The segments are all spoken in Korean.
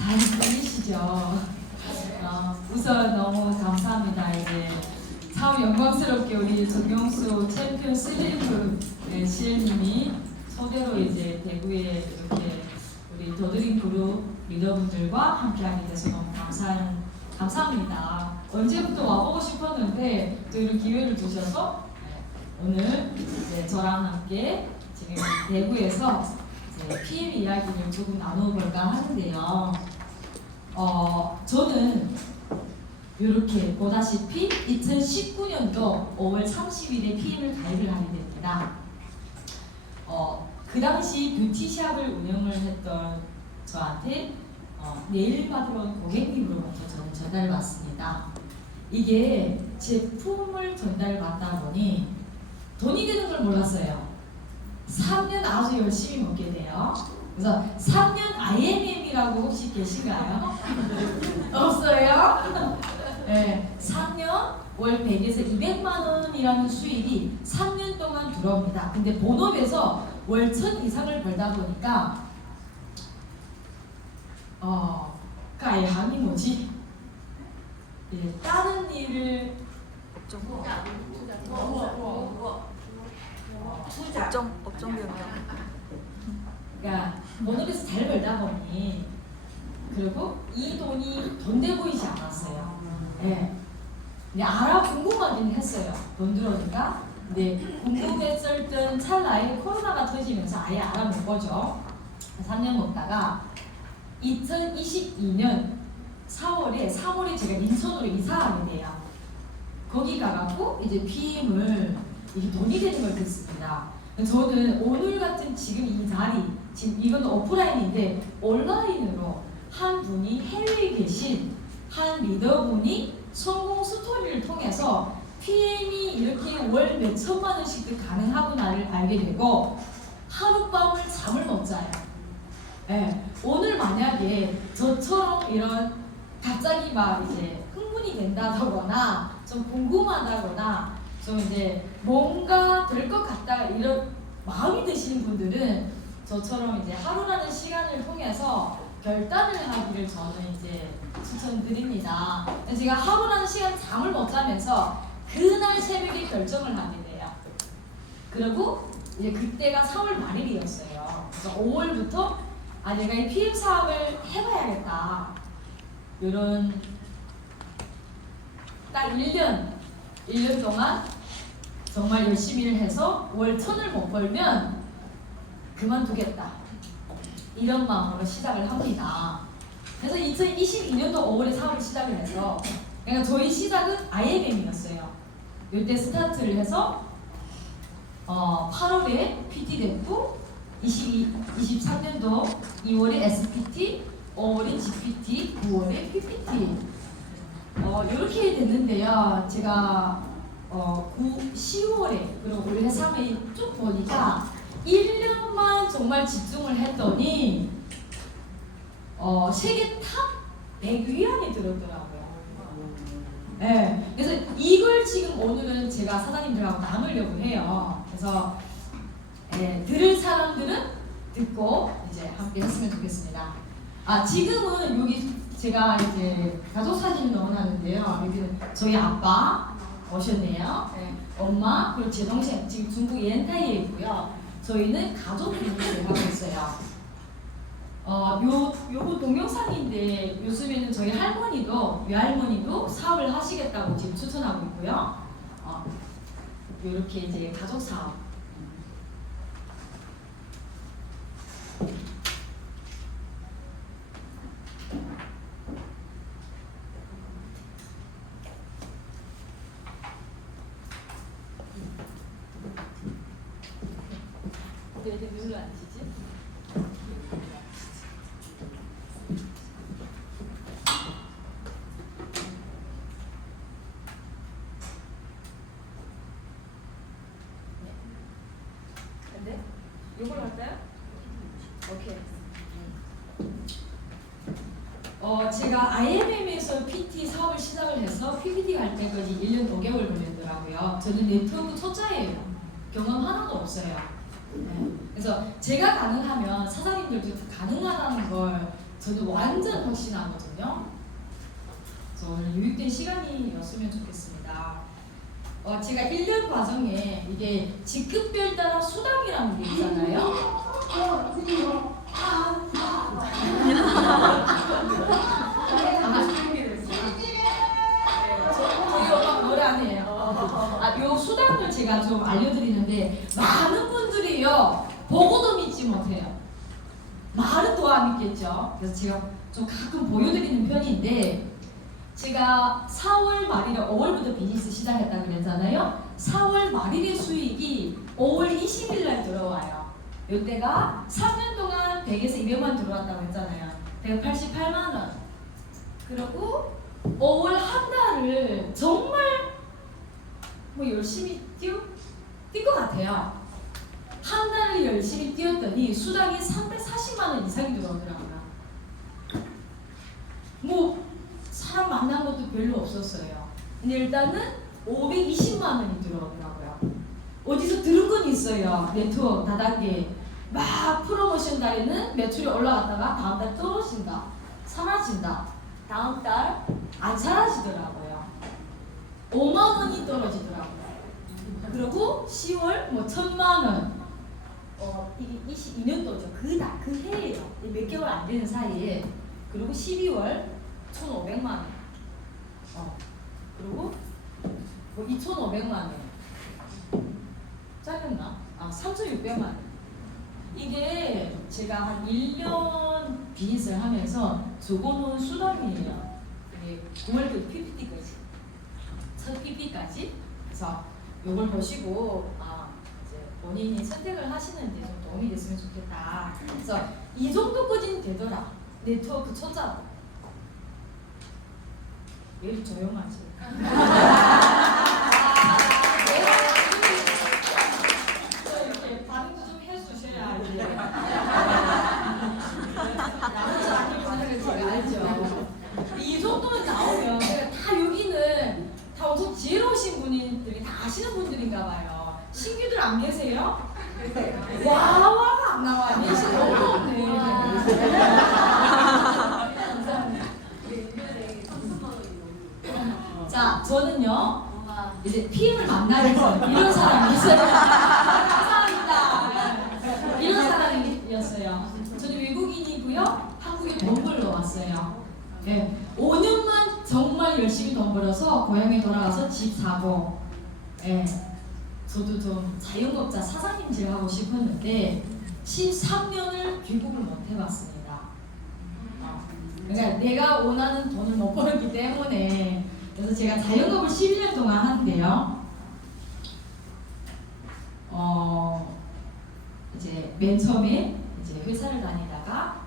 잘 들리시죠? 우선 너무 감사합니다. 이제 참 영광스럽게 우리 정영수 챔피언 슬리브 CL님이 초대로 이제 대구에 이렇게 우리 더드림 그룹 리더분들과 함께하게 돼서 너무 감사합니다. 언제부터 와보고 싶었는데 또 이런 기회를 주셔서 오늘 이제 저랑 함께 지금 대구에서 이제 PM 이야기를 조금 나눠볼까 하는데요. 저는 이렇게 보다시피 2019년도 5월 30일에 PM을 가입을 하게 됩니다. 그 당시 뷰티샵을 운영을 했던 저한테 네일 받으러 온 고객님으로부터 저는 전달을 받습니다. 이게 제품을 전달받다 보니 돈이 드는 걸 몰랐어요. 3년 아주 열심히 먹게 돼요. 그래서 3년 IMM이라고 혹시 계신가요? 없어요? 네, 3년 월 100에서 200만 원이라는 수입이 3년 동안 들어옵니다. 근데 본업에서 월 1000 이상을 벌다 보니까 가이함이 뭐지? 예, 다른 일을 업종 변경. 그러니까 본업에서 잘 벌다 보니 그리고 이 돈이 돈 돼 보이지 않았어요. 예. 근데 궁금하긴 했어요. 돈 들어오니까. 근데 궁금했었던 찰나에 코로나가 터지면서 아예 알아본 거죠. 3년 먹다가 2022년 3월에 제가 인천으로 이사하게 돼요. 거기 가갖고 이제 PM을 이게 돈이 되는 걸 듣습니다. 저는 오늘 같은 지금 이 자리, 지금 이건 오프라인인데 온라인으로 한 분이 해외에 계신 한 리더분이 성공 스토리를 통해서 PM이 이렇게 월 몇천만 원씩도 가능하구나를 알게 되고 하룻밤을 잠을 못 자요. 네. 오늘 만약에 저처럼 이런 갑자기 막 이제 흥분이 된다거나 좀 궁금하다거나 좀 이제 뭔가 될 것 같다 이런 마음이 드시는 분들은 저처럼 이제 하루라는 시간을 통해서 결단을 하기를 저는 이제 추천드립니다. 제가 하루라는 시간 잠을 못 자면서 그날 새벽에 결정을 하게 돼요. 그리고 이제 그때가 4월 말일이었어요. 그래서 5월부터 내가 이 PM 사업을 해봐야겠다. 이런 딱 1년 동안 정말 열심히 일 해서 월 1000을 못 벌면 그만두겠다. 이런 마음으로 시작을 합니다. 그래서 2022년도 5월에 사업을 시작을 해서 그러니까 저희 시작은 IMM이었어요. 이때 스타트를 해서 8월에 PT 됐고 23년도 2월에 SPT, 5월에 GPT, 9월에 PPT 이렇게 됐는데요. 제가 10월에 그리고 올해 3회 쭉 보니까 1년만 정말 집중을 했더니 세계 탑 100위 안에 들었더라고요. 네, 그래서 이걸 지금 오늘은 제가 사장님들하고 나누려고 해요. 그래서 들을 사람들은 듣고 이제 함께 했으면 좋겠습니다. 지금은 여기 제가 이제 가족 사진을 넣어놨는데요. 여기는 저희 아빠 오셨네요. 네, 엄마 그리고 제 동생 지금 중국 옌타이에 있고요. 저희는 가족 부부를 하고 있어요. 요거 동영상인데 요즘에는 저희 할머니도 외할머니도 사업을 하시겠다고 지금 추천하고 있고요. 이렇게 이제 가족 사업. 왜 눈을 안 치지? 근데 이걸로 할까요? 오케이. 제가 IMM에서 PT 사업을 시작을 해서 PPT 갈 때까지 1년 5개월 걸리더라고요. 저는 네트워크 초짜예요. 경험 하나도 없어요. 네. 그래서 제가 가능하면 사장님들도 가능하다는 걸 저는 완전 확신하거든요. 그래서 오늘 유익된 시간이었으면 좋겠습니다. 제가 1년 과정에 이게 직급별 따라 수당이라는 게 있잖아요. 저희 엄마 노래 안 해요. 요 수당을 제가 좀 알려드리는데 많은 분들이요 보고도 믿지 못해요. 말은 또 안 믿겠죠. 그래서 제가 좀 가끔 보여드리는 편인데 제가 4월 말이라 5월부터 비즈니스 시작했다고 그랬잖아요. 4월 말일의 수익이 5월 20일 날 들어와요. 이때가 3년 동안 100에서 200만 들어왔다고 했잖아요. 188만 원. 그리고 5월 한 달을 정말 뭐 열심히 뛸 것 같아요. 한 달을 열심히 뛰었더니 수당이 340만 원 이상이 들어오더라고요. 뭐 사람 만난 것도 별로 없었어요. 근데 일단은 520만 원이 들어오더라고요. 어디서 들은 건 있어요. 네트워크 다단계 막 프로모션 달에는 매출이 올라갔다가 다음 달 떨어진다, 사라진다, 다음 달 안 사라지더라고요. 5만 원이 떨어지더라고요. 그리고 10월 뭐 1,000만 원. 이게 22년도죠. 그 해예요. 몇 개월 안 되는 사이에. 그리고 12월 1,500만 원. 그리고 뭐 2,500만 원. 잘렸나? 3,600만 원. 이게 제가 한 1년 비즈니스를 하면서 적어놓은 수당이에요. 이게 9월부터 PPT까지. 첫 PPT까지. 그래서 이걸 보시고 이제 본인이 선택을 하시는데 좀 도움이 됐으면 좋겠다. 그래서 이 정도까지는 되더라. 네트워크 초짜로. 왜 이렇게 조용하지? 이렇게 반응도 좀 해주셔야지. 나머지 아니면 제가 알죠. 이 정도는 나오면 제가 다 여기는 다 엄청 지혜로우신 분들이 다 아시는 분들인가 봐요. 신규들 안 계세요? 와와가 안 나와. 내신 너무 없네. 자, 저는요 이제 PM을 만나면서 이런 사람이었어요. 감사합니다. 이런 사람이었어요. 저는 외국인이고요. 한국에 돈 벌러 왔어요. 네, 5년만 정말 열심히 돈 벌어서 고향에 돌아가서 집 사고, 네, 저도 좀 자영업자 사장님질 하고 싶었는데 13년을 귀국을 못 해봤습니다. 그러니까 내가 원하는 돈을 못 벌었기 때문에. 그래서 제가 자영업을 11년 동안 하는데요. 이제 맨 처음에 이제 회사를 다니다가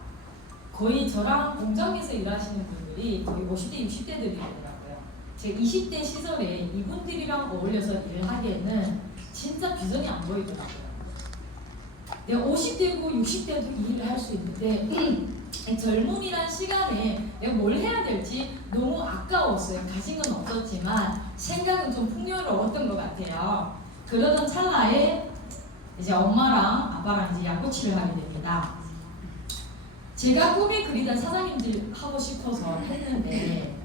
거의 저랑 공장에서 일하시는 분들이 거의 50대, 60대들이더라고요. 제가 20대 시절에 이분들이랑 어울려서 일을 하기에는 진짜 비전이 안 보이더라고요. 내가 50대고 60대도 일을 할 수 있는데 젊음이란 시간에 내가 뭘 해야 될지 너무 아까웠어요. 가진 건 없었지만 생각은 좀 풍요로웠던 것 같아요. 그러던 찰나에 이제 엄마랑 아빠랑 이제 양꼬치를 하게 됩니다. 제가 꿈에 그리던 사장님들 하고 싶어서 했는데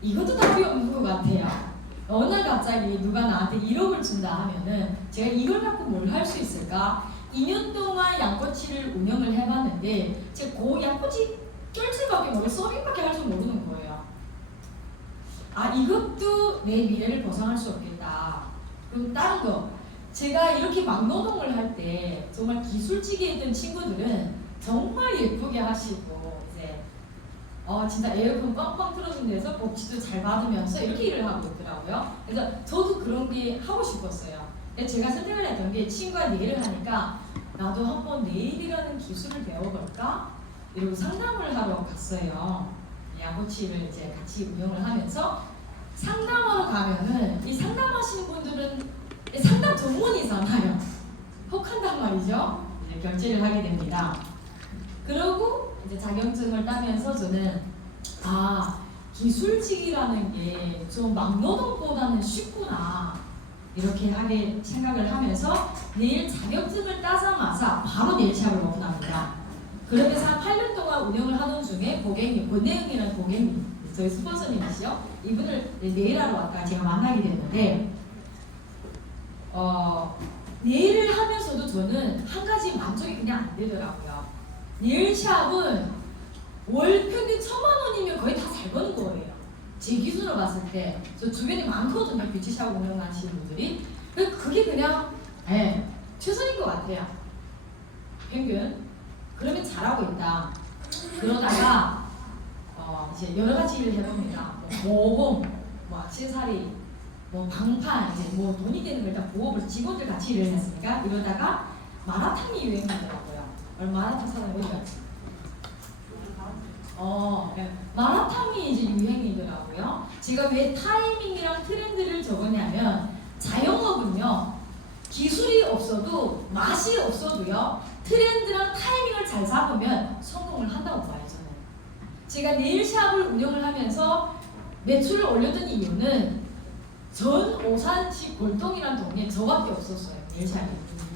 이것도 답이 없는 것 같아요. 어느 날 갑자기 누가 나한테 1억을 준다 하면은 제가 이걸 갖고 뭘 할 수 있을까? 2년 동안 양꼬치를 운영을 해봤는데 제가 그 양꼬치 쩔칠밖에 모르고 서빙밖에 할 줄 모르는 거예요. 이것도 내 미래를 보장할 수 없겠다. 그럼 다른 거, 제가 이렇게 막노동을 할 때 정말 기술직에 있던 친구들은 정말 예쁘게 하시고 이제 진짜 에어컨 빵빵 틀어준 데서 복지도 잘 받으면서 이렇게 일을 하고 있더라고요. 그래서 저도 그런 게 하고 싶었어요. 근데 제가 선택을 했던 게 친구가 네일을 하니까 나도 한번 네일이라는 기술을 배워볼까? 이러고 상담을 하러 갔어요. 양꼬치를 이제 같이 운영을 하면서 상담하러 가면은 이 상담하시는 분들은 상담 전문이잖아요. 혹한단 말이죠. 이제 결제를 하게 됩니다. 그러고 이제 자격증을 따면서 저는 기술직이라는 게 좀 막노동보다는 쉽구나 이렇게 하게 생각을 하면서 내일 자격증을 따자마자 바로 네일샵을 오픈합니다. 그러면서 한 8년 동안 운영을 하던 중에 고객님, 권내영이라는 고객님, 저희 스폰서님이시죠. 이분을 내일 하러 아까 제가 만나게 됐는데, 네일을 하면서도 저는 한 가지 만족이 그냥 안 되더라고요. 네일샵은 월 평균 1,000만 원이면 거의 다 잘 버는 거예요. 제 기준으로 봤을 때. 저 주변에 많거든요. 뷰티샵 운영하시는 분들이. 그게 그냥 최선인 것 같아요. 평균. 그러면 잘하고 있다. 그러다가 이제 여러 가지 일을 해봅니다. 뭐 모범, 뭐 액세서리, 뭐 방판, 이제 뭐 돈이 되는 걸 일단 부업을 직원들 같이 일을 했으니까 이러다가 마라탕이 유행하더라고요. 마라탕 사는 어디 갔지? 마라탕이 이제 유행이더라고요. 제가 왜 타이밍이랑 트렌드를 적었냐면 자영업은요 기술이 없어도 맛이 없어도요 트렌드랑 타이밍을 잘 잡으면 성공을 한다고 봐요 저는. 제가 네일샵을 운영을 하면서 매출을 올렸던 이유는 전 오산시 골동이라는 동네에 저밖에 없었어요. 네일샵이.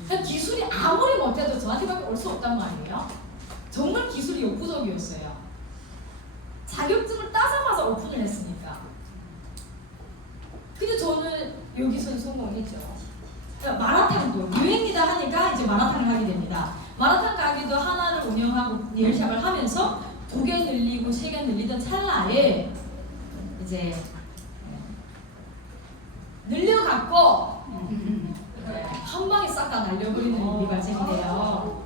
그러니까 기술이 아무리 못해도 저한테밖에 올 수 없단 말이에요. 정말 기술이 역부족이었어요. 자격증을 따자마자 오픈을 했으니까. 근데 저는 여기서는 성공했죠. 그러니까 마라탕도 유행이다 하니까 이제 마라탕을 하게 됩니다. 마라탕 가게도 하나를 운영하고 네일샵을 하면서 2개 늘리고 3개 늘리던 찰나에 이제 늘려갖고 한 방에 싹 다 날려버리는 일이 발생돼요.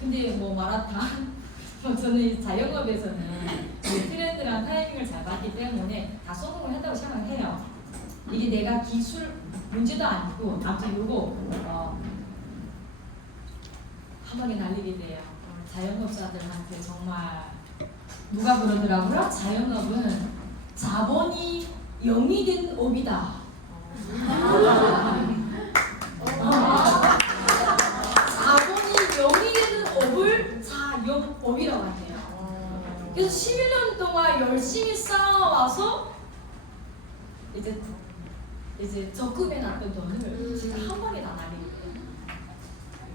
근데 뭐 마라탕 저는 자영업에서는 트렌드랑 타이밍을 잘 봤기 때문에 다 성공을 했다고 생각해요. 이게 내가 기술 문제도 아니고 아무튼 요거 한 방에 날리게 돼요. 자영업자들한테 정말 누가 그러더라고요. 자영업은 자본이 0이 된 업이다. 자본이 0이 되는 업을 자영업이라고 하네요. 그래서 11년 동안 열심히 쌓아와서 이제 적금해놨던 돈을 제가 한 번에 다 날리고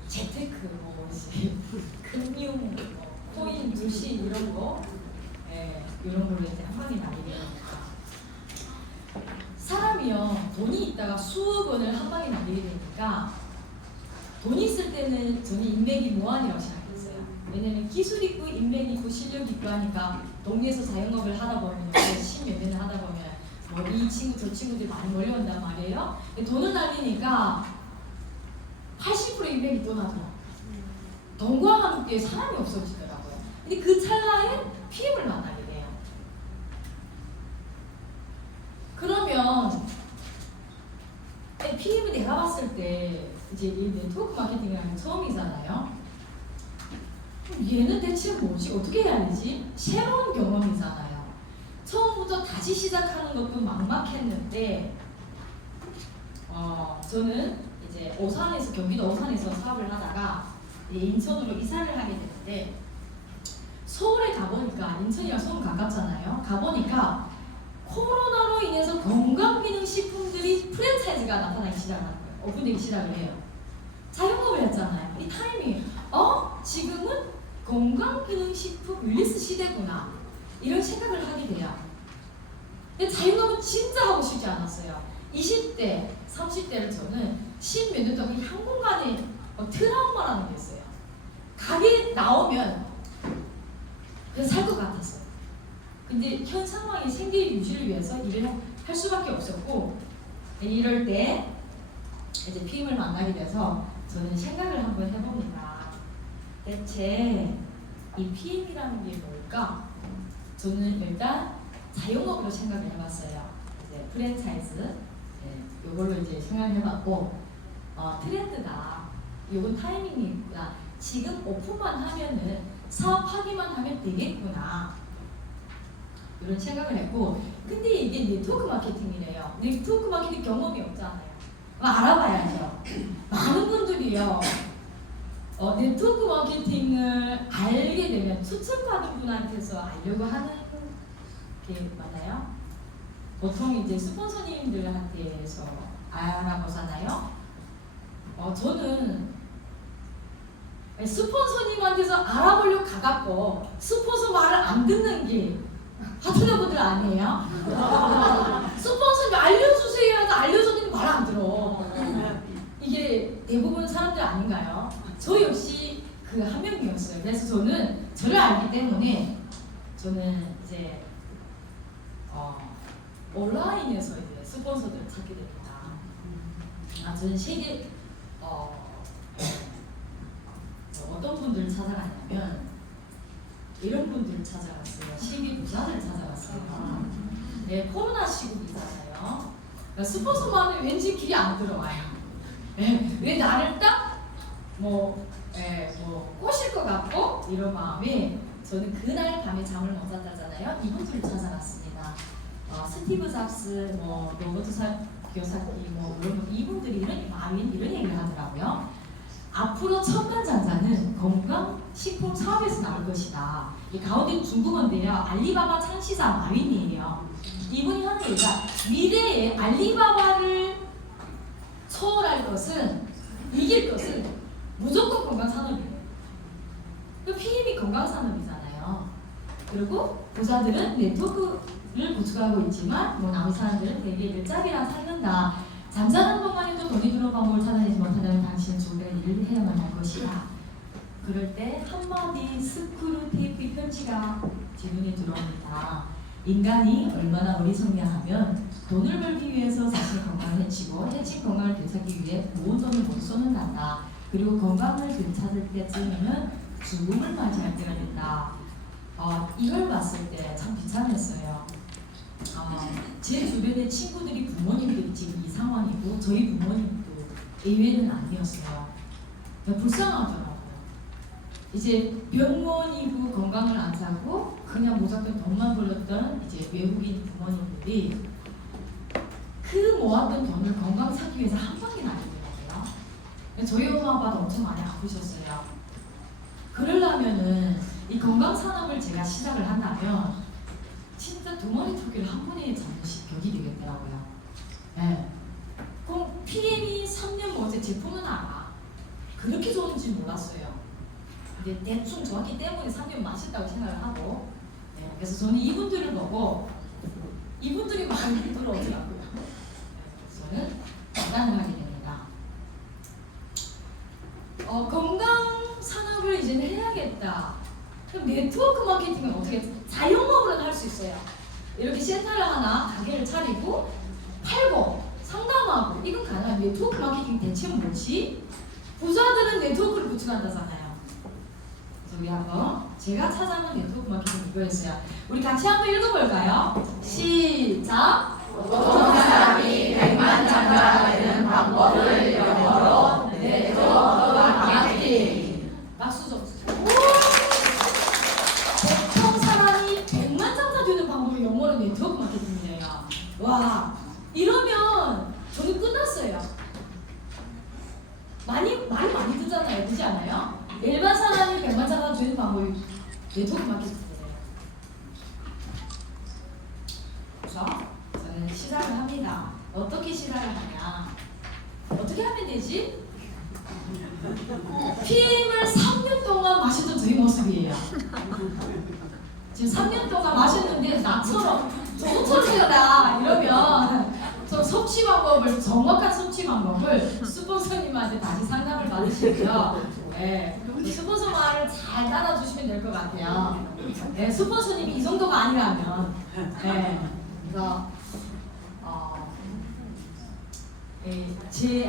재테크, 뭐 금융, 뭐 코인, 주식 이런 거, 이런 걸로 이제 한 번에 날리게 됩니다. 사람이요 돈이 있다가 수억 원을 한 방에 날리게 되니까 돈이 있을 때는 저는 인맥이 무한이라고 생각했어요. 왜냐면 기술 있고 인맥 있고 실력 있고 하니까 동네에서 자영업을 하다 보면 10몇 년을 하다 보면 뭐 이 친구 저 친구들이 많이 몰려온단 말이에요. 돈을 날리니까 80% 인맥이 떠나더라고요. 돈과 함께 사람이 없어지더라고요. 근데 그 찰나에 PM을 만나게 돼요. 그러면 PM을 내가 봤을 때 이제 이 네트워크 마케팅이라는 게 처음이잖아요. 그럼 얘는 대체 뭐지? 어떻게 해야 되지? 새로운 경험이잖아요. 처음부터 다시 시작하는 것도 막막했는데 저는 이제 오산에서 경기도 오산에서 사업을 하다가 인천으로 이사를 하게 됐는데 서울에 가보니까 인천이랑 서울 가깝잖아요. 가보니까 코로나로 인해서 건강기능식품들이 프랜차이즈가 나타나기 시작한 거예요. 오픈되기 시작을 해요. 자영업을 했잖아요. 이 타이밍 지금은 건강기능식품 릴리스 시대구나 이런 생각을 하게 돼요. 근데 자영업은 진짜 하고 싶지 않았어요. 20대, 30대를 저는 10몇 년 동안 한 공간에 트라우마라는 게 있어요. 가게 나오면 그냥 살 것 같았어요. 근데 현 상황이 생계 유지를 위해서 일을 할 수밖에 없었고 이럴 때 이제 PM을 만나게 돼서 저는 생각을 한번 해봅니다. 대체 이 PM이라는 게 뭘까? 저는 일단 자영업으로 생각을 해봤어요. 이제 프랜차이즈 이걸로 이제 생각을 해봤고 트렌드다. 이건 타이밍이 있구나. 지금 오픈만 하면은 사업하기만 하면 되겠구나. 이런 생각을 했고 근데 이게 네트워크 마케팅이래요. 네트워크 마케팅 경험이 없잖아요. 알아봐야죠. 많은 분들이요. 네트워크 마케팅을 알게 되면 추천받은 분한테서 알려고 하는 게 맞나요? 보통 이제 스폰서님들한테서 알아보잖아요. 저는 스폰서님한테서 알아보려고 가갖고 스폰서 말을 안 듣는 게 파트너분들 아니에요? 스폰서님 알려주세요 해서 알려줬는데 말 안 들어. 이게 대부분 사람들 아닌가요? 저 역시 그 한 명이었어요. 그래서 저는 저를 알기 때문에 저는 이제 온라인에서 이제 스폰서들을 찾게 됩니다. 저는 세계 어떤 분들을 찾아갔냐면 이런 분들을 찾아갔어요. 세계 부자를 찾아갔어요. 네, 코로나 시국이잖아요. 그러니까 스폰서만은 왠지 길이 안 들어와요. 네, 왜 나를 딱 꼬실 것 같고 이런 마음에 저는 그날 밤에 잠을 못 잤다잖아요. 이분들을 찾아갔습니다. 스티브 잡스, 로버트 기요사키, 물론 이분들이 이런 얘기를 하더라고요. 앞으로 천만장자는 건강식품 사업에서 나올 것이다. 이 가운데 중국어인데요. 알리바바 창시자 마윈이에요. 이분이 하는 얘기가 미래에 알리바바를 초월할 것은, 이길 것은 무조건 건강산업이에요. 그 PM이 건강산업이잖아요. 그리고 부자들은 네트워크를 구축하고 있지만 남은 사람들은 대개 일자리랑 살는다. 잠자는 동안에도 돈이 들어온 방법을 찾아내지 못한다면 당신은 죽을 일을 해야만 할 것이다. 그럴 때 한마디 스크류 테이프 편지가 제 눈에 들어옵니다. 인간이 얼마나 어리석냐하면 돈을 벌기 위해서 자신의 건강을 해치고 해친 건강을 되찾기 위해 모은 돈을 못 쏟는단다. 그리고 건강을 되찾을 때쯤이면 죽음을 맞이할 때가 된다. 이걸 봤을 때 참 비참했어요. 제 주변의 친구들이 부모님들이 지금 이 상황이고 저희 부모님도 예외는 아니었어요. 불쌍하더라고요. 이제 병원이고 건강을 안 사고 그냥 무조건 돈만 벌렸던 이제 외국인 부모님들이 그 모았던 돈을 건강 사기 위해서 한 방에 나가더라고요. 저희 엄마 아빠도 엄청 많이 아프셨어요. 그러려면은 이 건강 산업을 제가 시작을 한다면 진짜 두 마리 토끼를 한 번에 잡는 격이 되겠더라고요. 네. 그럼 PM이 3년 모제 제품은 알아. 그렇게 좋은지 몰랐어요. 근데 대충 좋았기 때문에 3년 맛있다고 생각을 하고, 네. 그래서 저는 이분들을 보고 이분들이 많이 들어오더라고요. 저는 결단을 하게 됩니다. 건강 산업을 이제는 해야겠다. 그럼 네트워크 마케팅은 어떻게 자영업으로는 할 수 있어요. 이렇게 센터를 하나 가게를 차리고 팔고 상담하고 이건 가능한. 네트워크 마케팅 대체는 뭐지? 부자들은 네트워크를 구축한다잖아요. 그래서 우리 한번 제가 찾아온 네트워크 마케팅 이거였어요. 우리 같이 한번 읽어볼까요? 시작. 보통 사람이 100만 장자가 되는 방법을 영어로 네트워크 마케팅. 박수 좀 주세요. 보통 사람이 100만 장자 되는 방법이 영어로 네트워크 마케팅이에요. 와, 이러면 저는 끝났어요. 말이 많이 듣잖아요. 그렇지 않아요? 일반 사람이 100만 장자 되는 방법이 네트워크 마케팅이에요. 그래서 저는 시작을 합니다. 어떻게 시작을 하냐? 어떻게 하면 되지? PM을 3년 동안 마시던 저희 모습이에요. 지금 3년 동안 마셨는데 나처럼 저처럼 생각다 이러면 저 섭취 방법을, 정확한 섭취 방법을 스폰서님한테 다시 상담을 받으시고요. 네, 스폰서 말을 잘 따라주시면 될 것 같아요. 네, 스폰서님이 이 정도가 아니라면. 네, 그래서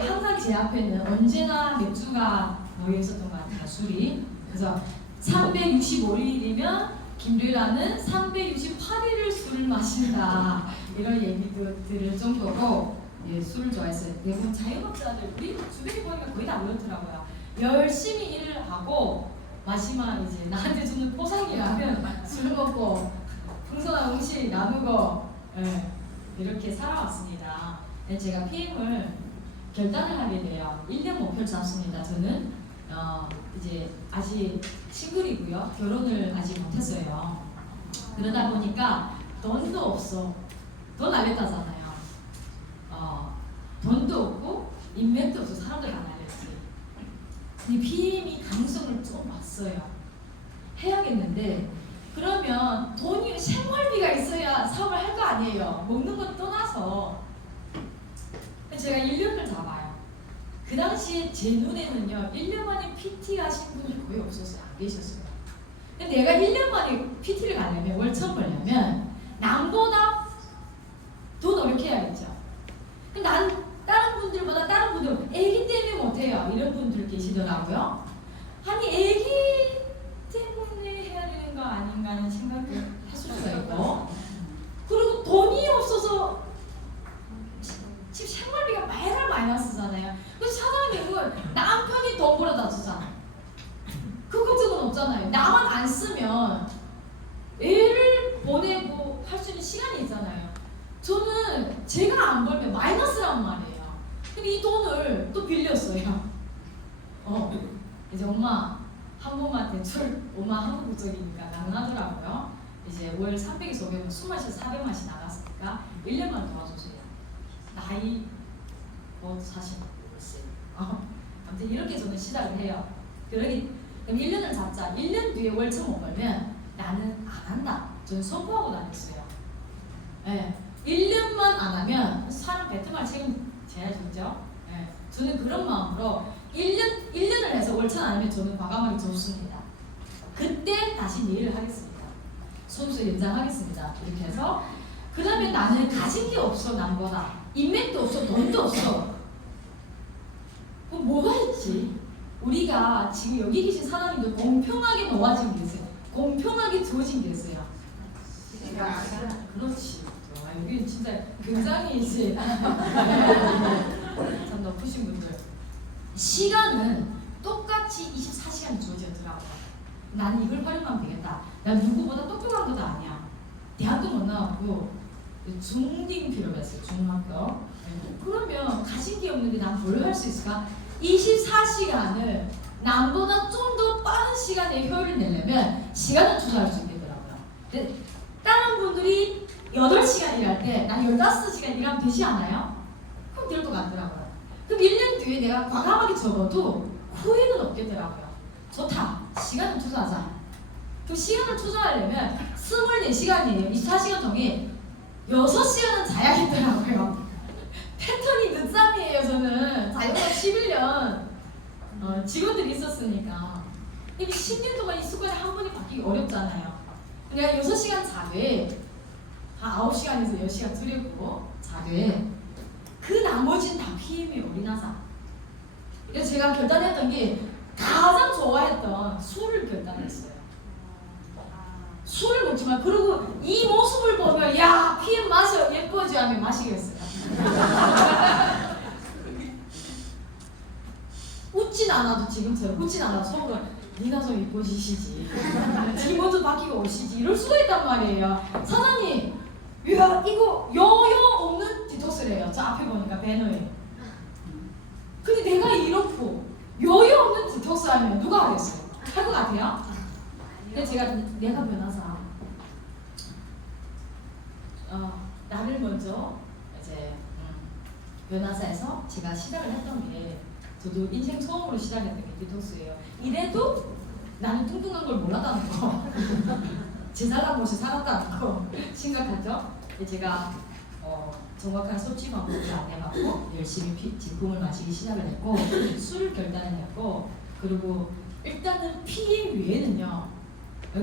항상 제 앞에는 언제나 맥주가 모여 있었던 것 같아요. 술이. 그래서 365일이면 김류라는 368일을 술을 마신다. 이런 얘기도 들을 정도로 술을 좋아했어요. 대부분 자영업자들 우리 주변에 보니까 거의 다 그렇더라고요. 열심히 일을 하고 마지막 이제 나한테 주는 포상이라면 술 먹고 풍성한 음식 나누고 이렇게 살아왔습니다. 제가 PM을 결단을 하게 돼요. 1년 목표를 잡습니다. 저는 이제 아직 싱글이고요. 결혼을 아직 못했어요. 그러다 보니까 돈도 없어. 돈 알렸다잖아요. 돈도 없고 인맥도 없어. 사람들 안 알렸지. 이 PM이 가능성을 좀 봤어요. 해야겠는데 그러면 돈이 생활비가 있어야 사업을 할 거 아니에요. 먹는 건 떠나서 제가 1년을 잡아요. 그 당시에 제 눈에는요 1년 만에 PT 하신 분이 거의 없었어요. 안 계셨어요. 근데 내가 1년 만에 PT를 가려면 월천 벌려면 남보다 더 노력해야겠죠. 난 다른 분들보다 다른 분들 애기 때문에 못해요. 이런 분들 계시더라고요. 아니 애기 때문에 해야 되는 거 아닌가 하는 생각을 했을 수가 있고 그리고 돈이 없어서 지금 생활비가 매달 마이너스잖아요. 그래서 사장님은 남편이 돈 벌어다 주잖아요. 그 걱정은 없잖아요. 나만 안 쓰면 애를 보내고 할 수 있는 시간이 있잖아요. 저는 제가 안 벌면 마이너스란 말이에요. 근데 이 돈을 또 빌렸어요. 이제 엄마 한 번만 대출, 엄마 한국 국적이니까 가능하더라고요. 이제 월 300에서 500원, 술 마셔서 400만씩 나갔으니까 1년만 도와주세요. 나이 뭐 사실 모르겠어요. 아무튼 이렇게 저는 시작을 해요. 그럼 1년을 잡자. 1년 뒤에 월천 못 벌면 나는 안 한다. 저는 선포하고 다녔어요. 네. 1년만 안 하면 사람 배트만 책임져야죠. 네. 저는 그런 마음으로 1년을 해서 월천 안 하면 저는 과감하게 접습니다. 그때 다시 일을 하겠습니다. 선수 연장하겠습니다. 이렇게 해서 그 다음에 나는 가진 게 없어. 남보다 인맥도 없어. 돈도 없어. 그럼 뭐가 있지? 우리가 지금 여기 계신 사람들도 공평하게 모아진 게 있어요. 공평하게 주어진 게 있어요. 그렇지. 여기는 진짜 굉장히 이제 참 높으신 분들. 시간은 똑같이 24시간 주어지더라고요. 난 이걸 활용하면 되겠다. 난 누구보다 똑똑한 것도 아니야. 대학도 못 나왔고 중딩 필요가 있어요. 중학교. 그러면 가진 게 없는데 난 뭘 할 수 있을까? 24시간을 남보다 좀 더 빠른 시간에 효율을 내려면 시간을 투자할 수 있겠더라고요. 근데 다른 분들이 8시간 일할 때 난 15시간 일하면 되지 않아요? 그럼 될 것 같더라고요. 그럼 1년 뒤에 내가 과감하게 접어도 후회는 없겠더라고요. 좋다. 시간을 투자하자. 그 시간을 투자하려면 24시간이에요. 24시간 중에 6시간은 자야겠더라고요. 패턴이 늦잠이에요. 저는 자영업 11년 직원들이 있었으니까 이게 10년 동안 이 습관이 한 번에 바뀌기 어렵잖아요. 내가 6시간 자되 한 9시간에서 10시간 줄이고 자되 그 나머지는 다 PM이 어린아사. 그래서 제가 결단했던 게 가장 좋아했던 술을 결단했어요. 술을 먹지만 그리고 이 모습을 보면 야 PM 마셔 예뻐지 하면 마시겠어요. 웃진 않아도 지금처럼 웃진 않아도 속으로 니나 좀 이뻐지시지 니 먼저 바뀌고 오시지 이럴 수가 있단 말이에요. 사장님 야 이거 여여 없는 디톡스래요. 저 앞에 보니까 배너에. 근데 내가 이렇고 여유 없는 디톡스 하면 누가 하겠어요? 할 것 같아요? 근데 내가 변호사 나를 먼저 이제 변호사에서 제가 시작을 했던 게 저도 인생 처음으로 시작했던 게 디톡스예요. 이래도 나는 뚱뚱한 걸 몰랐다는 거 제 살던 곳이 살았다는 거 심각하죠? 제가 정확한 소치 방법을 안 해봤고 열심히 제품을 마시기 시작을 했고 술을 결단했고 그리고 일단은 PM 외에는요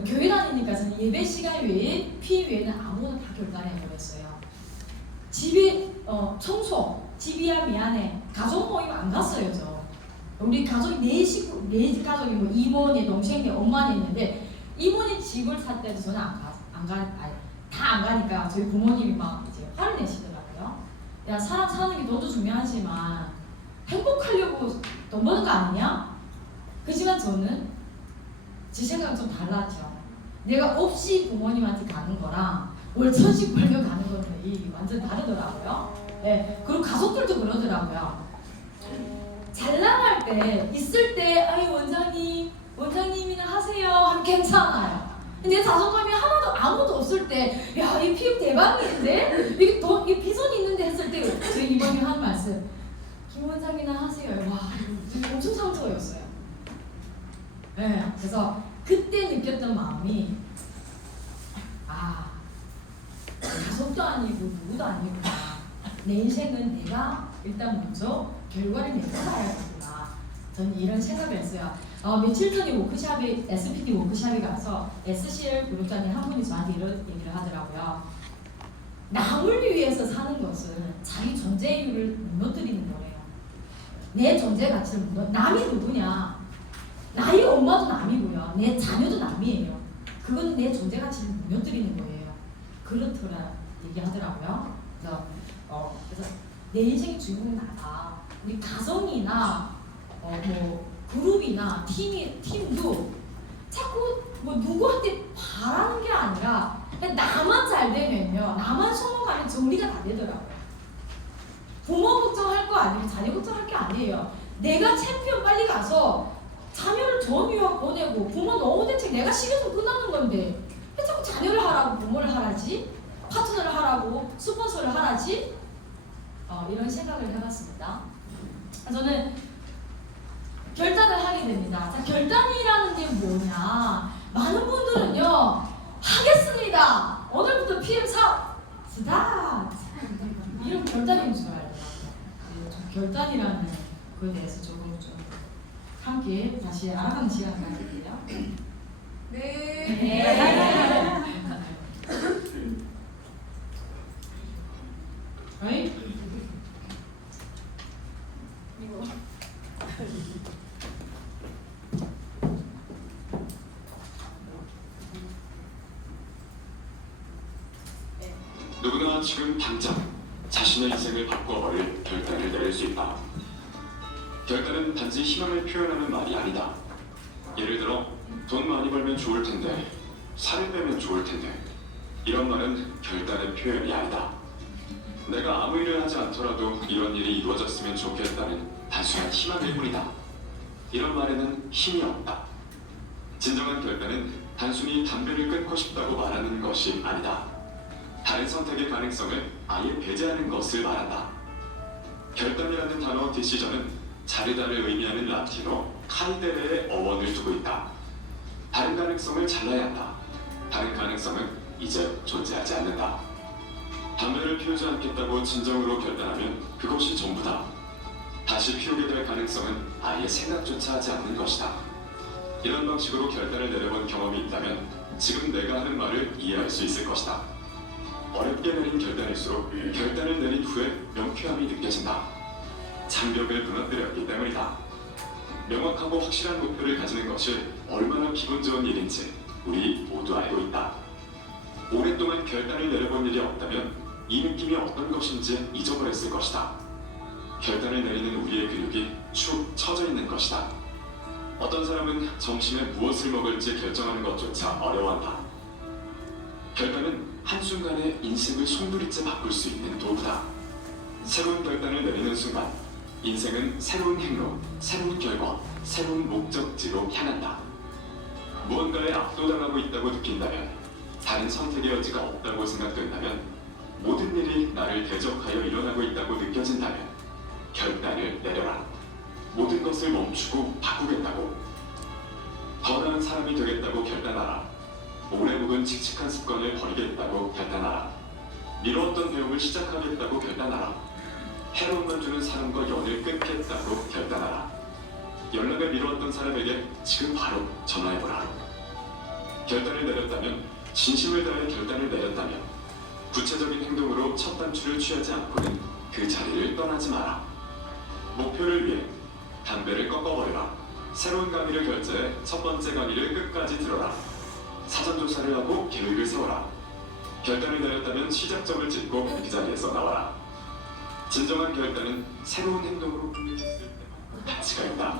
교회 다니니까 저는 예배 시간 외에 PM 외에는 아무거나 다 결단해버렸어요. 집에 청소 집이야 미안해 가족 모임 안 갔어요. 저 우리 가족이 네 가족이 뭐 이모네 동생네 엄마네 있는데 이모네 집을 살 때도 저는 다 안 가니까 저희 부모님이 막 이제 화를 내시더라고요. 야 사람 사는 게 돈도 중요하지만 행복하려고 돈 버는 거 아니냐? 그지만 저는 제 생각은 좀 달랐죠. 내가 없이 부모님한테 가는 거랑 월천씩 벌며 가는 거는 완전 다르더라고요. 네, 그리고 가족들도 그러더라고요. 잘 나갈 때 있을 때 아이 원장님이나 하세요 하면 괜찮아요. 근데 자존감이 하나도 아무도 없을 때 야 이 피부 대박인데 이게 비전이 있는데 했을 때 저희 이번에 한 말씀 김 원장님이나 하세요. 와 엄청 상처였어요. 네, 그래서 그때 느꼈던 마음이 가족도 아니고 누구도 아니구나. 내 인생은 내가 일단 먼저 결과를 내려가야겠구나. 저는 이런 생각을 했어요. 며칠 전에 워크샵에 SPD 워크샵에 가서 SCL 구독자님 한 분이 저한테 이런 얘기를 하더라고요. 남을 위해서 사는 것은 자기 존재 이유를 무너뜨리는 거예요. 내 존재 가치를 남이 누구냐? 나의 엄마도 남이고요. 내 자녀도 남이에요. 그건 내 존재 가치를 무너뜨리는 거예요. 그렇더라 얘기하더라고요. 그래서 내 인생의 주인공은 나다. 우리 가정이나 뭐 그룹이나 팀도 자꾸 뭐 누구한테 바라는 게 아니라 그냥 나만 잘 되면요, 나만 성공하면 정리가 다 되더라고요. 부모 걱정할 거 아니고 자녀 걱정할 게 아니에요. 내가 챔피언 빨리 가서 자녀를 좋은 유학 보내고 부모 너무 대책 내가 시켜서 끝나는 건데 왜 자꾸 자녀를 하라고 부모를 하라지? 파트너를 하라고 스폰서를 하라지? 이런 생각을 해봤습니다. 저는 결단을 하게 됩니다. 자, 결단이라는 게 뭐냐? 많은 분들은요, 하겠습니다. 오늘부터 PM4 스타트! 이런 결단인 줄 알더라고요. 결단이라는 거에 대해서 조금 좀 함께 다시 알아가는 시간 가질게요. 네. right? 누구나 지금 당장 자신의 인생을 바꿔버릴 결단을 내릴 수 있다. 결단은 단지 희망을 표현하는 말이 아니다. 예를 들어 돈 많이 벌면 좋을 텐데, 살을 빼면 좋을 텐데, 이런 말은 결단의 표현이 아니다. 내가 아무 일을 하지 않더라도 이런 일이 이루어졌으면 좋겠다는 단순한 희망일 뿐이다. 이런 말에는 힘이 없다. 진정한 결단은 단순히 담배를 끊고 싶다고 말하는 것이 아니다. 다른 선택의 가능성을 아예 배제하는 것을 말한다. 결단이라는 단어 디시전은 자르다를 의미하는 라틴어 카이데레의 어원을 두고 있다. 다른 가능성을 잘라야 한다. 다른 가능성은 이제 존재하지 않는다. 담배를 피우지 않겠다고 진정으로 결단하면 그것이 전부다. 다시 피우게 될 가능성은 아예 생각조차 하지 않는 것이다. 이런 방식으로 결단을 내려본 경험이 있다면 지금 내가 하는 말을 이해할 수 있을 것이다. 어렵게 내린 결단일수록 결단을 내린 후에 명쾌함이 느껴진다. 장벽을 무너뜨렸기 때문이다. 명확하고 확실한 목표를 가지는 것이 얼마나 기분 좋은 일인지 우리 모두 알고 있다. 오랫동안 결단을 내려본 일이 없다면 이 느낌이 어떤 것인지 잊어버렸을 것이다. 결단을 내리는 우리의 근육이 축 처져 있는 것이다. 어떤 사람은 점심에 무엇을 먹을지 결정하는 것조차 어려워한다. 결단은 한순간에 인생을 송두리째 바꿀 수 있는 도구다. 새로운 결단을 내리는 순간 인생은 새로운 행로, 새로운 결과, 새로운 목적지로 향한다. 무언가에 압도당하고 있다고 느낀다면, 다른 선택의 여지가 없다고 생각된다면, 모든 일이 나를 대적하여 일어나고 있다고 느껴진다면 결단을 내려라. 모든 것을 멈추고 바꾸겠다고. 더 나은 사람이 되겠다고 결단하라. 오래 묵은 칙칙한 습관을 버리겠다고 결단하라. 미루었던 배움을 시작하겠다고 결단하라. 해로움만 주는 사람과 연을 끊겠다고 결단하라. 연락을 미루었던 사람에게 지금 바로 전화해보라. 결단을 내렸다면, 진심을 다해 결단을 내렸다면 구체적인 행동으로 첫 단추를 취하지 않고는 그 자리를 떠나지 마라. 목표를 위해 담배를 꺾어버려라. 새로운 강의를 결제해 첫 번째 강의를 끝까지 들어라. 사전 조사를 하고 계획을 세워라. 결단을 내렸다면 시작점을 짚고 그 자리에서 나와라. 진정한 결단은 새로운 행동으로 부딪혔을 때만 가치가 있다.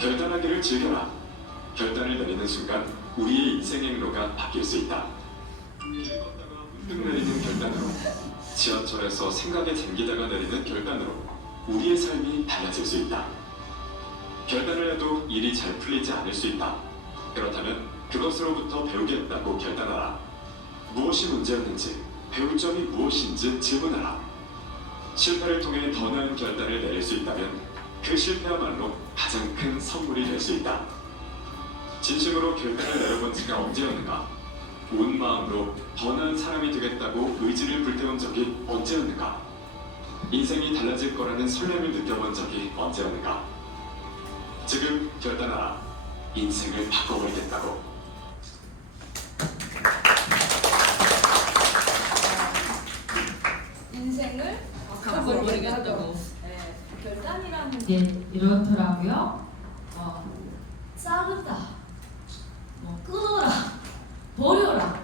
결단하기를 즐겨라. 결단을 내리는 순간 우리의 인생 행로가 바뀔 수 있다. 길 걷다가 문득 내리는 결단으로, 지하철에서 생각에 잠기다가 내리는 결단으로 우리의 삶이 달라질 수 있다. 결단을 해도 일이 잘 풀리지 않을 수 있다. 그렇다면 그것으로부터 배우겠다고 결단하라. 무엇이 문제였는지, 배울 점이 무엇인지 질문하라. 실패를 통해 더 나은 결단을 내릴 수 있다면 그 실패야말로 가장 큰 선물이 될 수 있다. 진심으로 결단을 내려본 지가 언제였는가? 온 마음으로 더 나은 사람이 되겠다고 의지를 불태운 적이 언제였는가? 인생이 달라질 거라는 설렘을 느껴본 적이 언제였는가? 지금 결단하라. 인생을 바꿔버리겠다고. 인생을 바꿔버리겠다고. 네, 결단이라는 게 이렇더라고요. 자르다, 끊어라, 버려라.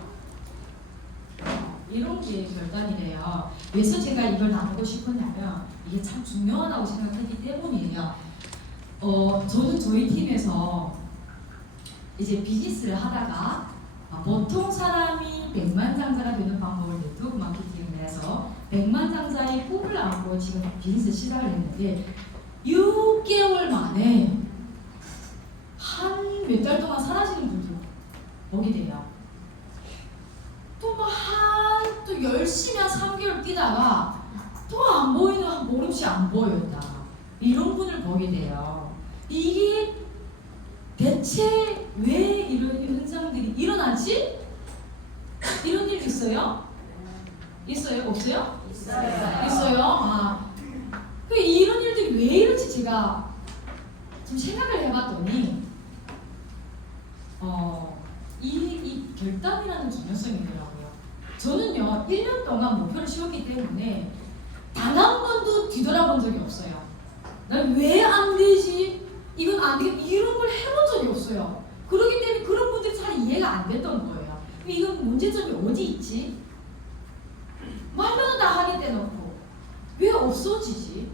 이런 게 결단이래요. 왜서 제가 이걸 나누고 싶었냐면 이게 참 중요하다고 생각했기 때문이에요. 저는 저희 팀에서 이제 비즈니스를 하다가 보통 사람이 백만장자가 되는 방법을 네트워크 마케팅을 해서 백만장자의 꿈을 안고 지금 비즈니스 시작을 했는데 6개월 만에 한 몇 달 동안 사라지는 분들 보게 돼요. 또 열심히 한 3개월 뛰다가 또 안 보이는 한 보름씩 안 보였다. 이런 분을 보게 돼요. 이게 대체 왜 이런 현상들이 일어나지? 이런 일 있어요? 있어요? 없어요? 있어요? 이런 일들이 왜 이런지 제가 좀 생각을 해봤더니 이 결단이라는 중요성이더라고요. 저는요 1년 동안 목표를 세웠기 때문에 단 한 번도 뒤돌아본 적이 없어요. 난 왜 안 되지? 이건 안 되겠 이런 걸 해본 적이 없어요. 그렇기 때문에 그런 분들이 잘 이해가 안 됐던 거예요. 이건 문제점이 어디 있지? 말로는 다 하게 떼놓고 왜 없어지지?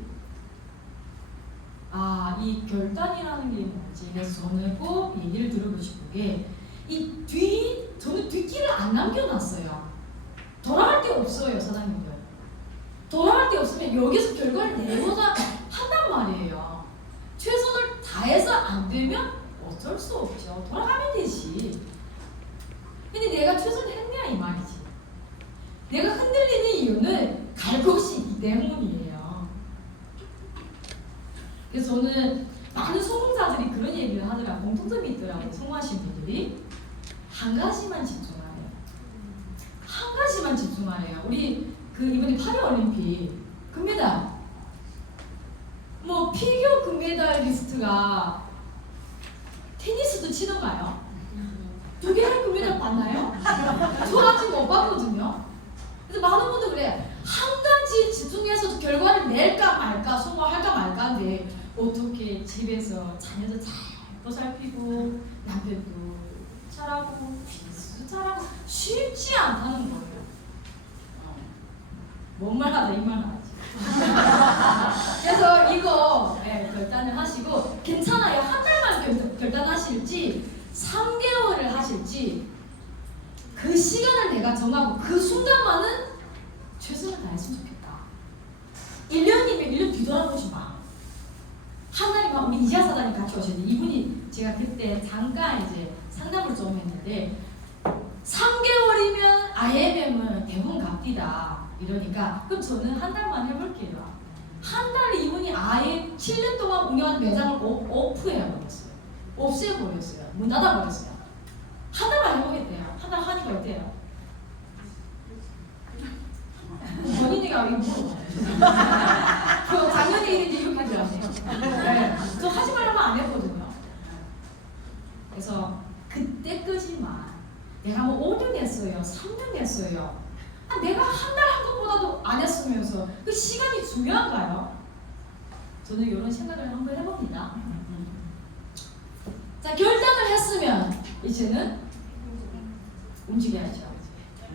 이 결단이라는 게 뭔지 그래서 저는 꼭 얘기를 들어보고 싶은 게 저는 뒷길을 안 남겨놨어요. 돌아갈 데 없어요, 사장님들. 돌아갈 데 없으면 여기서 결과를 내보자 한단 말이에요. 최선을 다해서 안 되면 어쩔 수 없죠. 돌아가면 되지. 근데 내가 최선을 했냐 이 말이지. 내가 흔들리는 이유는 갈 곳이 있기 때문이에요. 그래서 저는 많은 성공자들이 그런 얘기를 하더라고요. 공통점이 있더라고요. 성공하신 분들이 한 가지만 집중하래요. 한 가지만 집중하래요. 우리 이번에 파리올림픽 금메달 피겨 금메달리스트가 테니스도 치던가요? 2개의 금메달 봤나요? 저 아직 못 봤거든요. 그래서 많은 분들 그래 한 가지 집중해서 결과를 낼까 말까 성공할까 말까인데 어떻게 집에서 자녀도 잘 보살피고 남편도 잘하고 비즈니스도 잘하고 쉽지 않다는 거예요. 뭔 말 하다 이 말 하지. 그래서 이거 결단을 하시고 괜찮아요. 한 달만 결단하실지 3개월을 하실지 그 시간을 내가 정하고 그 순간만은 최선을 다했으면 좋겠다. 1년이면 1년 뒤돌아보지 마. 한 달이면 우리 이지아 사장님 같이 오셨는데 이분이 제가 그때 잠깐 이제 상담을 좀 했는데 3개월이면 IMM은 대부분 갑디다 이러니까 그럼 저는 한 달만 해볼게요. 한 달 이분이 아예 7년 동안 운영한 매장을 오프해버렸어요. 없애버렸어요. 문 닫아버렸어요. 한 달만 해보겠대요. 한 달 하니까 어때요? 본인이가 이거 그 작년에 일인지 이렇게 하지 않아요. 네. 저 하지 말라면 안 했거든요. 그래서 그때까지만 내가 5년 했어요. 3년 했어요. 내가 한 달 한 것보다도 안 했으면서 그 시간이 중요한가요? 저는 이런 생각을 한번 해봅니다. 자, 결단을 했으면 이제는 움직여야죠.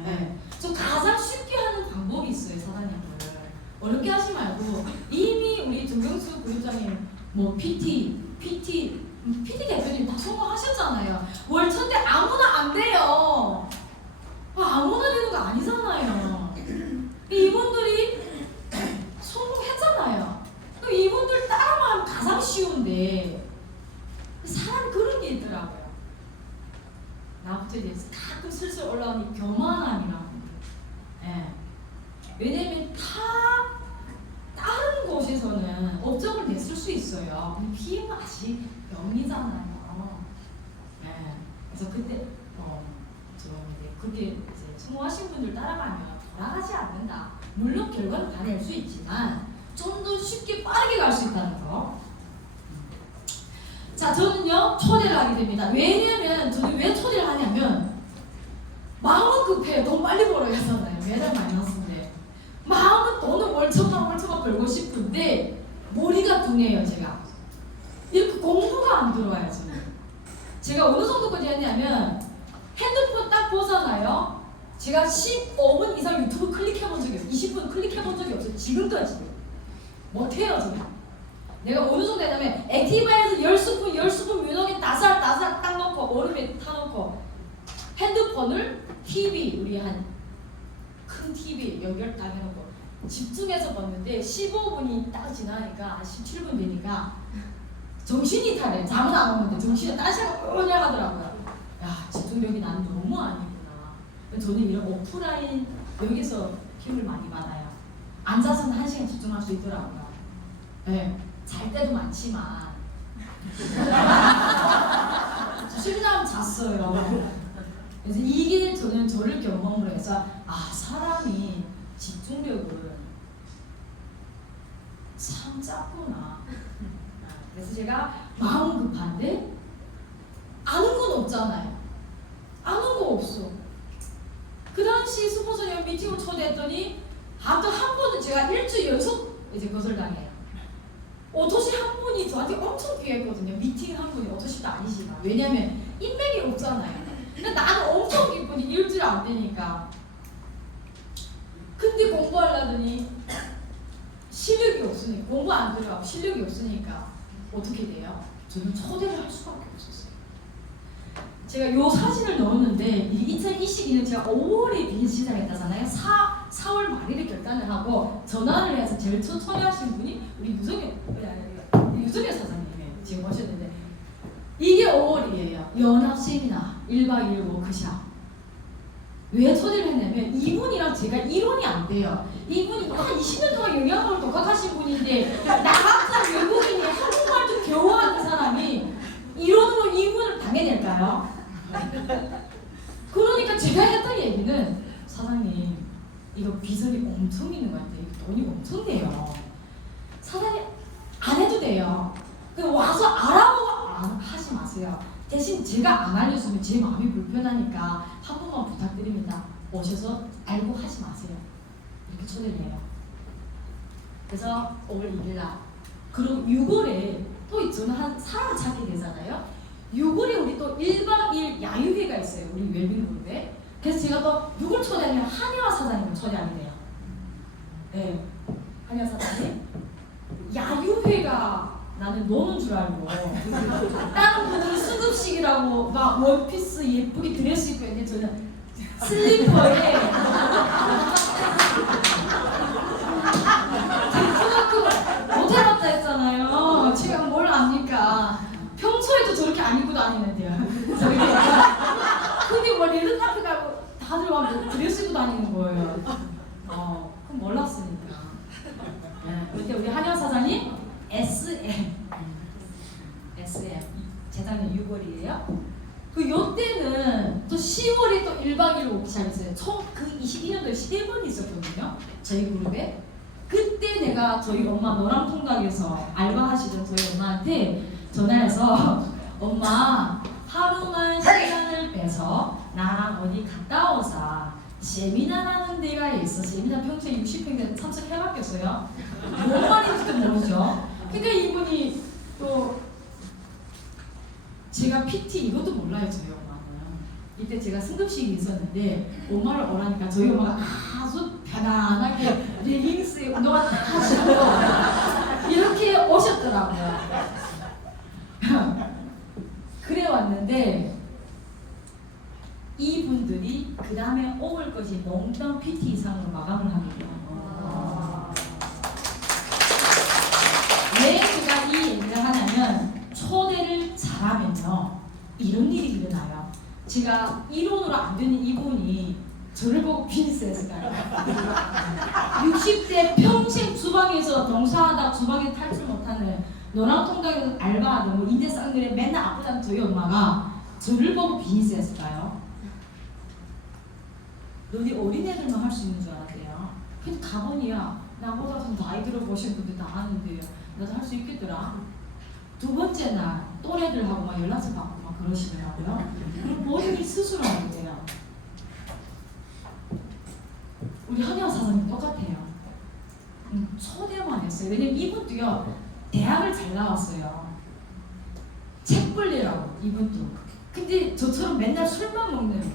네. 좀 가장 쉽게 하는 방법이 있어요, 사장님들. 어렵게 하지 말고 이미 우리 정경수 부회장님 PT 대표님 다 성공하셨잖아요. 월천대 아무나 안 돼요. 아무나 되는 거 아니잖아요. 이분들이 성공했잖아요. 그럼 이분들 따라만 하면 가장 쉬운데 사람이 그런 게 있더라고요. 나부터 이제 가끔 슬슬 올라오는 교만함이라고. 네. 왜냐면 다른 곳에서는 업적을 냈을 수 있어요. PM은 아직 0이잖아요. 네. 그래서 그때 좀 이제 그렇게 이제 성공하신 분들 따라가면 돌아가지 않는다. 물론 결과는 다 낼 수 있지만 좀 더 쉽게 빠르게 갈 수 있다는 거. 자, 저는요 초대를 하게 됩니다. 왜냐면 저는 왜 초대를 하냐면 마음은 급해요. 돈 빨리 벌어야 하잖아요. 매달 마이너스인데 마음은 돈을 월천만 벌고 싶은데 머리가 둔해요. 제가 이렇게 공부가 안 들어와요. 저는 제가 어느 정도까지 했냐면 핸드폰 딱 보잖아요. 제가 15분 이상 유튜브 클릭해본 적이 없어요. 20분 클릭해본 적이 없어요. 지금까지 못해요. 제가 내가 어느 정도 했냐면 액티바에서 10스푼 뮤너기 다살 딱 넣고 얼음에 타놓고 핸드폰을 TV 우리 한 큰 TV 연결 딱 해놓고 집중해서 봤는데 15분이 딱 지나니까 17분 되니까 정신이 타네. 잠은 안 오는데 정신이 딴 생각 하더라고요. 야, 집중력이 나는 너무 아니구나. 저는 이런 오프라인 여기서 힘을 많이 받아요. 앉아서는 1시간 집중할 수 있더라고요. 네, 잘 때도 많지만 쉬면 잤어요. 그래서 이게 저는 저를 경험으로 해서 사람이 집중력을 참 작구나. 그래서 제가 마음 급한데 아는 건 없잖아요. 아는 거 없어. 그 당시 스폰서님 미팅을 초대했더니 아무튼 한 번은 제가 일주일 연속 이제 거절당해요. 어토시 한 분이 저한테 엄청 귀했거든요. 미팅 한 분이 어토시도 아니지만 왜냐면 인맥이 없잖아요. 근데 나는 엄청 기쁘니 일주일 안 되니까. 근데 공부하려더니 실력이 없으니까 공부 안 들어가고 실력이 없으니까 어떻게 돼요? 저는 초대를 할 수밖에 없었어요. 제가 요 사진을 넣었는데 2022년 제가 5월에 비즈니스 시작했다잖아요. 4월 말일에 결단을 하고 전화를 해서 제일 첫 초대하신 분이 우리 유정현 사장님이에요. 지금 오셨는데 이게 5월이에요. 연합 세미나 1박 2일 워크샵. 왜 초대를 했냐면 이분이랑 제가 이론이 안 돼요. 이분이 한 20년 동안 영양학을 독학하신 분인데 나 같은 외국인이 한국말 좀 겨우 하는 사람이 이론으로 이분을 당해낼까요? 그러니까 제가 했던 얘기는 사장님 이거 비전이 엄청 있는 것 같아요. 돈이 엄청 돼요. 사장님 안 해도 돼요. 와서 알아보고 하지 마세요. 대신 제가 안 알려주면 제 마음이 불편하니까 한 번만 부탁드립니다. 오셔서 알고 하지 마세요. 이렇게 초대를 해요. 그래서 5월 1일 날 그리고 6월에 또 저는 한 사람을 찾게 되잖아요. 6월에 우리 또 1박 2일 야유회가 있어요. 우리 웰빙 그룹에. 그래서 제가 또 누굴 초대하면 한혜화 사장님을 초대하게 돼요. 네, 한혜화 사장님. 야유회가 나는 노는 줄 알고 다른 분들은 수급식이라고 막 원피스 예쁘게 드레스 입고 있는데 저는 슬리퍼에 초등학교 못 해봤다 했잖아요. 제가 뭘 압니까? 평소에도 저렇게 안 입고 다니는데요. 근데 뭐 레드 카페 가고 다들 막 드레스 입고 다니는 거예요. 그럼 몰랐으니까. 그때 우리 한영 사장님 SM 재작년 6월이에요. 요때는 또 10월에 또 1박 2일 워크숍이 있어요. 총 그 22년도에 3번 있었거든요. 저희 그룹에. 그때 내가 저희 엄마 노랑통닭에서 알바하시던 저희 엄마한테 전화해서 엄마 하루만 시간을 빼서 나랑 어디 갔다 오자. 세미나라는 데가 있어. 세미나 평소에 60평대 참석해봤겠어요? 뭔 말인지도 모르죠. 그러니까 이분이 또 제가 PT 이것도 몰라요. 저희 엄마는. 이때 제가 승급식이 있었는데 엄마를 오라니까 저희 엄마가 아주 편안하게 레깅스에 운동화 딱 하시고 이렇게 오셨더라고요. 그래 왔는데 이분들이 그 다음에 오을 것이 농담 PT 이상으로 마감을 하게 돼요. 왜 제가 이 얘기를 하냐면 초대를 잘하면요 이런 일이 일어나요. 제가 이론으로 안 되는 이분이 저를 보고 비즈니스 했을까요? 60대 평생 주방에서 동사하다 주방에 탈출 못하는 노랑통닭에서 알바하던 인제 쌍들에 맨날 아프다는 저희 엄마가 저를 보고 비즈니스 했을까요? 너네 어린애들만 할 수 있는 줄 알았대요. 근데 가보니야 나보다 더 나이 들어보신 분들 다 아는데요. 나도 할 수 있겠더라. 두 번째 날 또래들하고 막 연락처 받고 막 그러시더라고요. 그럼 본인이 스스로 하게 돼요. 우리 한의원 사장님 똑같아요. 초대만 했어요. 왜냐면 이분도요 대학을 잘 나왔어요. 책 벌리라고 이분도. 근데 저처럼 맨날 술만 먹는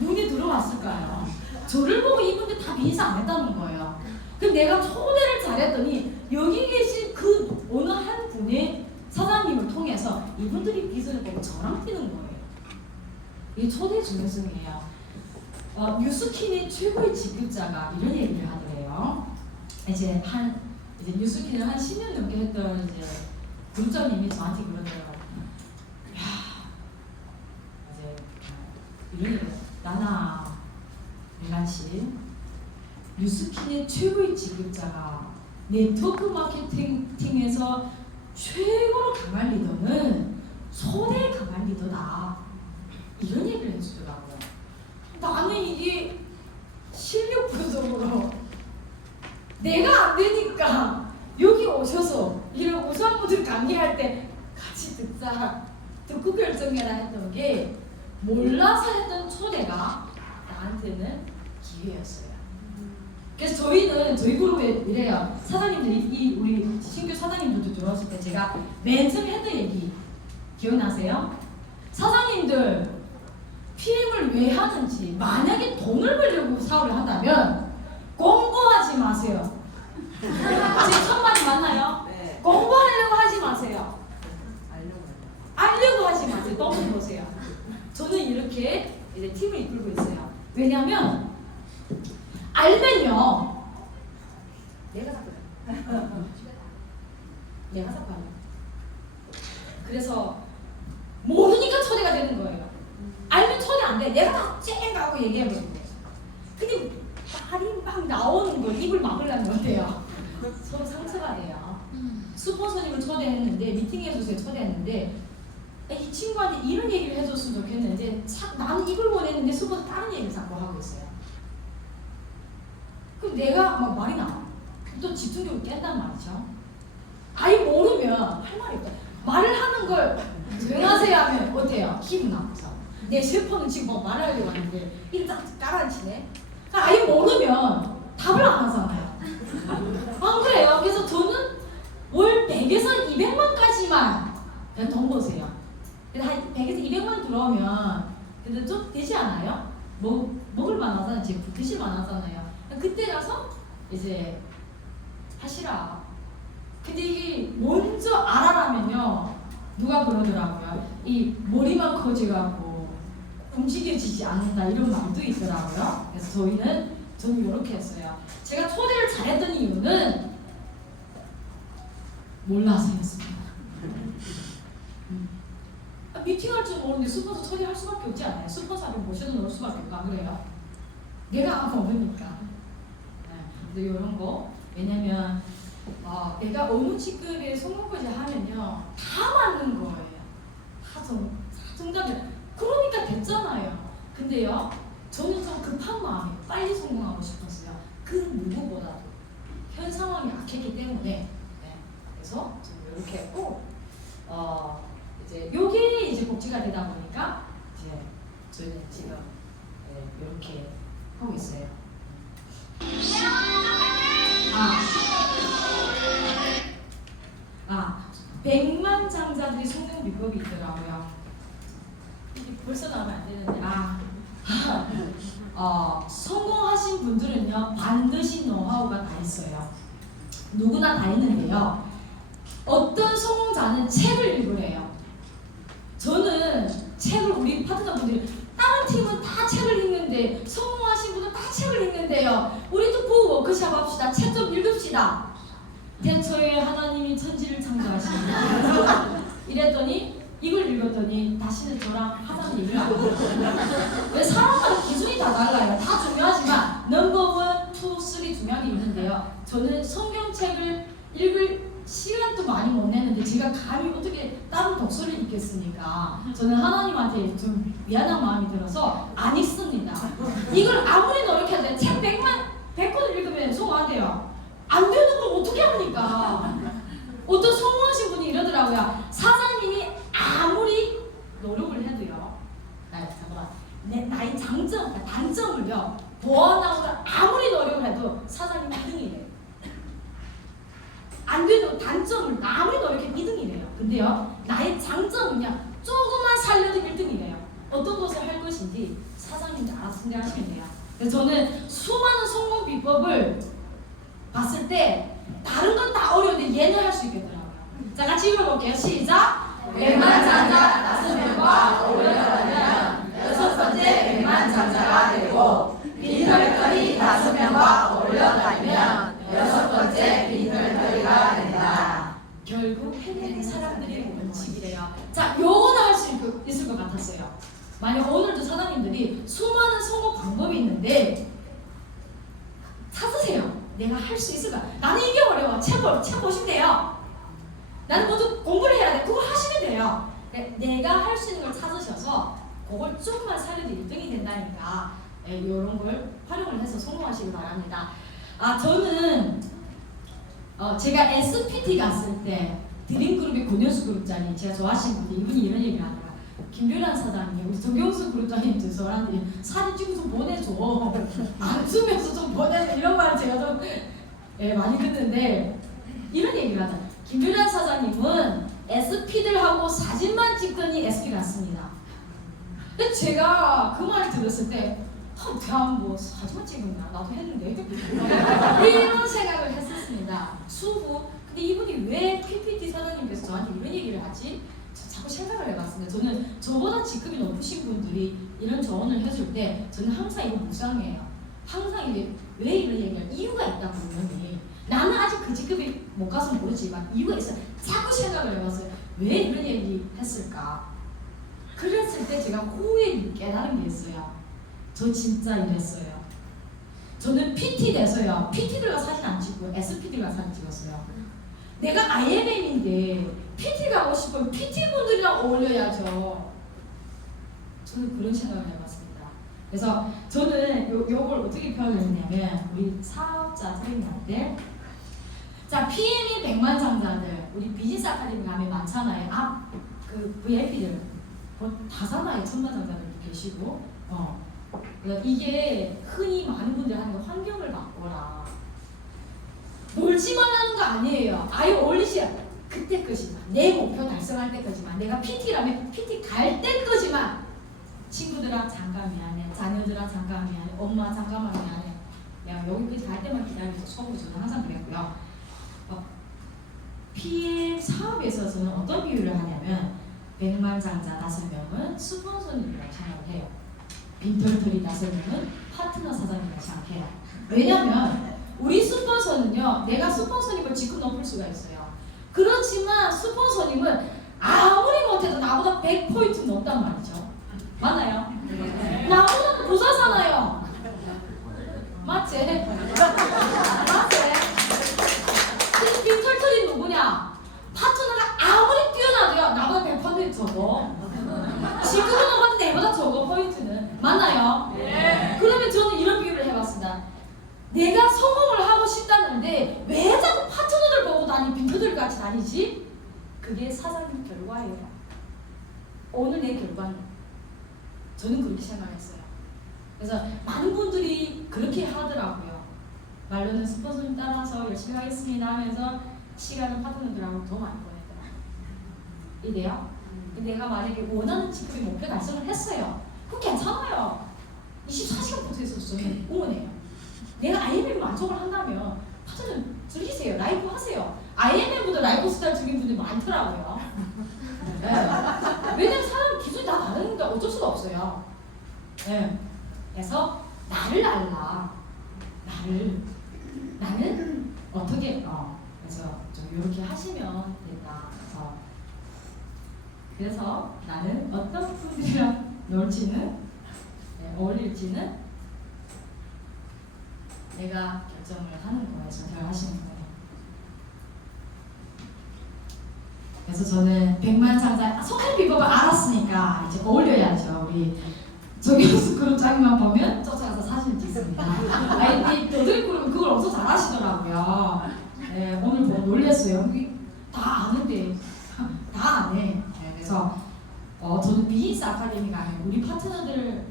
눈이 들어왔을까요? 저를 보고 이분들 다 비즈니스 안 했다는 거예요. 그럼 내가 초대를 잘했더니 여기 계신 그 어느 한 분의 사장님을 통해서 이분들이 비즈니스를 보고 저랑 뛰는 거예요. 이게 초대의 중요성이에요. 뉴스킨의 최고의 지급자가 이런 얘기를 하더래요. 이제 뉴스킨을 한 10년 넘게 했던 이제 군장님이 저한테 그러더라고요. 야, 이제 이런 얘기, 나나 일란씨, 뉴스킨의 최고의 지급자가 네트워크 마케팅 팀에서 최고로 강한 리더는 손에 강한 리더다. 이런 얘기를 해주더라고요. 나는 이게 실력 부족으로 내가 안 되니까 여기 오셔서 이런 우수한분들 강의할 때 같이 듣고 결정해라 했던 게 몰라서 했던 초대가 나한테는 기회였어요. 그래서 저희 그룹에 이래요. 사장님들, 우리 신규 사장님들도 들어왔을 때 제가 맨 처음 했던 얘기 기억나세요? 사장님들 PM을 왜 하는지, 만약에 돈을 벌려고 사업을 한다면 공부하지 마세요. 제 첫마디 맞나요? 네. 공부하려고 하지 마세요. 알려고 하지 마세요. 너무 보세요. 저는 이렇게 이제 팀을 이끌고 있어요. 왜냐면 알면요, 내가 샀거든. 내가 샀거든. 그래서 모르니까 초대가 되는 거예요. 알면 초대 안 돼. 내가 다 쨍가고 얘기해버리는 거예요. 근데 말이 막 나오는 걸 입을 막으려면 어때요? 서로 상처가 돼요. 스폰서님을 초대했는데, 미팅해주세요 초대했는데, 이 친구한테 이런 얘기를 해줬으면 좋겠는데 나는 이걸 원했는데 스폰서 다른 얘기를 자꾸 하고 있어요. 그럼 내가 막 말이 나와. 또 집중력을 깬단 말이죠. 아예 모르면 할 말이 없다. 말을 하는 걸 조용하세요 하면 어때요? 기분 나쁘죠. 내 셰퍼는 지금 뭐 말하려고 하는데 이를 딱 깔아치네. 아예 모르면 답을 안 하잖아요. 안 그래요? 그래서 저는 월 100에서 200만까지만 그냥 돈 버세요. 한 100에서 200만 들어오면 근데 좀 되지 않아요? 먹을 만하잖아요. 지금 드실 만하잖아요. 그때 가서 이제 하시라. 근데 이게 먼저 알아라면요, 누가 그러더라고요. 이 머리만 커져가고 움직여지지 않는다 이런 말도 있더라고요. 그래서 저는 이렇게 했어요. 제가 초대를 잘했던 이유는 몰라서였습니다. 미팅할 줄 모르는데 스폰서 초대할 수밖에 없지 않아요? 스폰서 한번 모셔다 놓을 수밖에 없고, 안 그래요? 내가 안 먹으니까. 근데 이런 거, 왜냐면 내가 어느 직급에 성공까지 하면요 다 맞는 거예요. 다 정답이. 그러니까 됐잖아요. 근데요, 저는 좀 급한 마음이 빨리 성공하고 싶었어요. 그 누구보다도 현 상황이 악했기 때문에. 네. 그래서 저는 이렇게 했고, 이제 요게 이제 복지가 되다 보니까 이제 저희는 지금 이렇게 하고 있어요. 100만 장자들이 성공 비법이 있더라고요. 이게 벌써 나오면 안 되는데, 성공하신 분들은요 반드시 노하우가 다 있어요. 누구나 다 있는데요, 어떤 성공자는 책을 읽으래요. 저는 책을, 우리 파트너분들이 다른 팀은 다 책을 읽는데, 성공하신 분은 다 책을 읽는데요, 우리도 그 워크숍 합시다. 책 좀 읽읍시다. 태초에 하나님이 천지를 창조하십니다. 이랬더니 이걸 읽었더니 다시는 저랑 하자는 얘기를 안 해요. 왜 사람마다 기준이 다 달라요. 다 중요하지만 넘버 1, 2, 3 중요한 게 있는데요, 저는 성경책을 읽을 시간도 많이 못 내는데 제가 감히 어떻게 다른 독서를 읽겠습니까? 저는 하나님한테 좀 미안한 마음이 들어서 안 읽습니다. 이걸 아무리 노력해도 책 100권을 읽으면 성공 안 돼요. 안 되는 걸 어떻게 합니까? 어떤 성공하신 분이 이러더라고요. 사장님이 아무리 노력을 해도요. 나의 장점, 단점을요. 보완하고 아무리 노력을 해도 사장님이 2등이래요. 안 돼도 단점을 아무리 노력해도 2등이래요. 근데요. 나의 장점은요. 조금만 살려도 1등이래요. 어떤 것을 할 것인지 사장님이 알아서 선택하시면 돼요. 그래서 저는 수많은 성공 비법을 봤을 때 다른 건 다 어려운데 얘는 할 수 있겠더라고요. 자, 같이 읽어볼게요. 시작! 백만장자 5명과 어울려가면 6번째 백만장자가 되고 빈털터리 5명과 어울려가면 6번째 빈털터리가 된다. 결국 해내는 사람들의 원칙이래요. 자, 요거는 할 수 있을 것 같았어요. 만약 오늘도 사장님들이 수많은 성공 방법이 있는데 찾으세요. 내가 할 수 있을까? 나는 이게 어려워. 책 보시면 돼요. 나는 모두 공부를 해야 돼. 그걸 하시면 돼요. 내가 할 수 있는 걸 찾으셔서 그걸 조금만 살려도 1등이 된다니까 이런 걸 활용을 해서 성공하시기 바랍니다. 저는 제가 SPT 갔을 때 드림그룹의 권현수 그룹장님 제가 좋아하시는 분이 이분이 이런 얘기를 하더라고요. 김별란 사장님, 우리 정경수 그룹장님 저한테 사진 찍어서 보내줘. 안 주면서 좀 보내줘. 이런 말을 제가 좀 많이 듣는데 이런 얘기를 하더라고요. 김별란 사장님은 SP들하고 사진만 찍더니 SP 갔습니다. 근데 제가 그 말을 들었을 때 내가 뭐 사진만 찍었나? 나도 했는데 이런 생각을 했었습니다. 수후. 근데 이분이 왜 PPT 사장님께서 저한테 이런 얘기를 하지? 자꾸 생각을 해봤습니다. 저는 저보다 직급이 높으신 분들이 이런 조언을 해줄 때 저는 항상 이거 묵상해요. 항상 이게 왜 이런 얘기를 이유가 있다고 보니 나는 아직 그 직급이 못 가서 모르지만 이유가 있어요. 자꾸 생각을 해봤어요. 왜 이런 얘기 했을까? 그랬을 때 제가 후에 깨달은 게 있어요. 저 진짜 이랬어요. 저는 PT 돼서요. PT들과 사진 안 찍고 SP들과 사진 찍었어요. 내가 IMM인데 PT 가고 싶으면 PT분들이랑 어울려야죠. 저는 그런 생각을 해봤습니다. 그래서 저는 요걸 어떻게 표현을 했냐면 우리 사업자 트레이너한테 자, PM이 100만장자들 우리 비즈니스 아카데미 가면 많잖아요. 그 VIP들 다산하에 천만장자들도 계시고 이게 흔히 많은 분들이 하는 거 환경을 바꿔라. 놀지만 하는 거 아니에요. 아예 어울리셔. 그때 까지만 내 목표 달성할 때까지만 내가 PT라면 PT 갈 때까지만 친구들아 잠깐 미안해. 자녀들아 잠깐 미안해. 엄마 잠깐만 미안해. 내가 여기까지 갈 때만 기다려서 속으로 저는 항상 그랬고요. PM 사업에서 저는 어떤 비유를 하냐면 100만장자 5명은 스폰서님이라고 생각을 해요. 빈털터리 5명은 파트너 사장님이라고 생각해요. 왜냐면 우리 스폰서는요. 내가 스폰서님을 직급 높일 수가 있어요. 그렇지만 스폰서님은 아무리 못해도 나보다 100포인트 높단 말이죠. 맞나요? 나보다 부자잖아요. 맞지? 맞지? 빈털터리 누구냐? 파트너가 아무리 뛰어나도요. 나보다 100% 적어. 직급은 높아도 내보다 적어 포인트는. 맞나요? 네. 그러면 저는 이런 비유를 해봤습니다. 내가 성공을 하고 싶다는데 왜 자꾸 파트너들 보고 빈부들 같이 다니지? 그게 사장님 결과예요. 오늘 내 결과는. 저는 그렇게 생각했어요. 그래서 많은 분들이 그렇게 하더라고요. 말로는 스폰서님 따라서 열심히 하겠습니다 하면서 시간을 파트너들하고 더 많이 보내더라고요. 이래요? 내가 만약에 원하는 직급의 목표 달성을 했어요. 그럼 괜찮아요. 24시간 붙어 있었어요. 응원해요. 내가 IMM 만족을 한다면 파트너 즐기세요. 라이브 하세요. IMM보다 라이브 스타일 즐기는 분들이 많더라고요. 네. 왜냐면 사람 기준이 다 다르니까 어쩔 수가 없어요. 네. 그래서 나를 알라. 나는 어떻게 그래서 좀 이렇게 하시면 된다. 그래서 나는 어떤 분들이랑 놀지는 어울릴지는 내가 결정을 하는 거예요. 선택을 하시는 거예요. 그래서 저는 백만장자 성공 비법을 알았으니까 이제 올려야죠. 우리 정현수 그룹장님만 보면 쫓아가서 사진 찍습니다. 아니 너들 그룹 그걸 엄청 잘하시더라고요. 네, 오늘 보고 놀랐어요. 여기 다 아는데 다 아네. 네, 그래서 저는 비즈니스 아카데미가 아니고 우리 파트너들을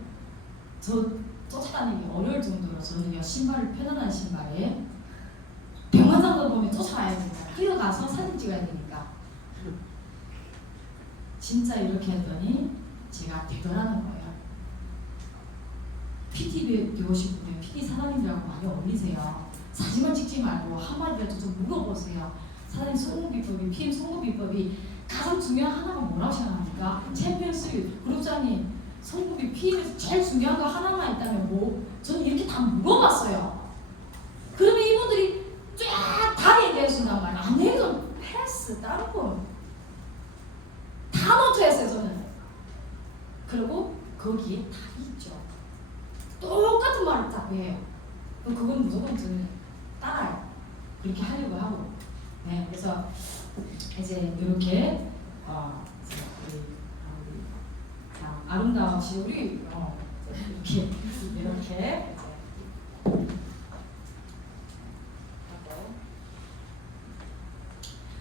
쫓아다니기 어려울 정도로 저는요 신발을 편안한 신발에 백만장자 보면 쫓아가야 되니까 뛰어가서 사진 찍어야 되니까 진짜 이렇게 했더니 제가 되더라는 거예요. PT 되고 싶으면 PT 사장님들하고 많이 어울리세요. 사진만 찍지 말고 한마디라도 좀 물어보세요. 사장님 성공 비법이, PM 성공 비법이 가장 중요한 하나가 뭐라고 생각합니까? 챔피언스 그룹장님 성공비 PM에서 제일 중요한 거 하나만 있다면 뭐? 저는 이렇게 다 물어봤어요. 그러면 이분들이 쫙 다 얘기해준단 말이야. 안 해도 패스 다른 거 다 노트했어요 저는. 그리고 거기에 답이 있죠. 똑같은 말을 딱 해요. 그럼 그건 무조건 저는 따라요. 그렇게 하려고 하고. 네, 그래서 이제 이렇게 우리 아름다우시 우리 이렇게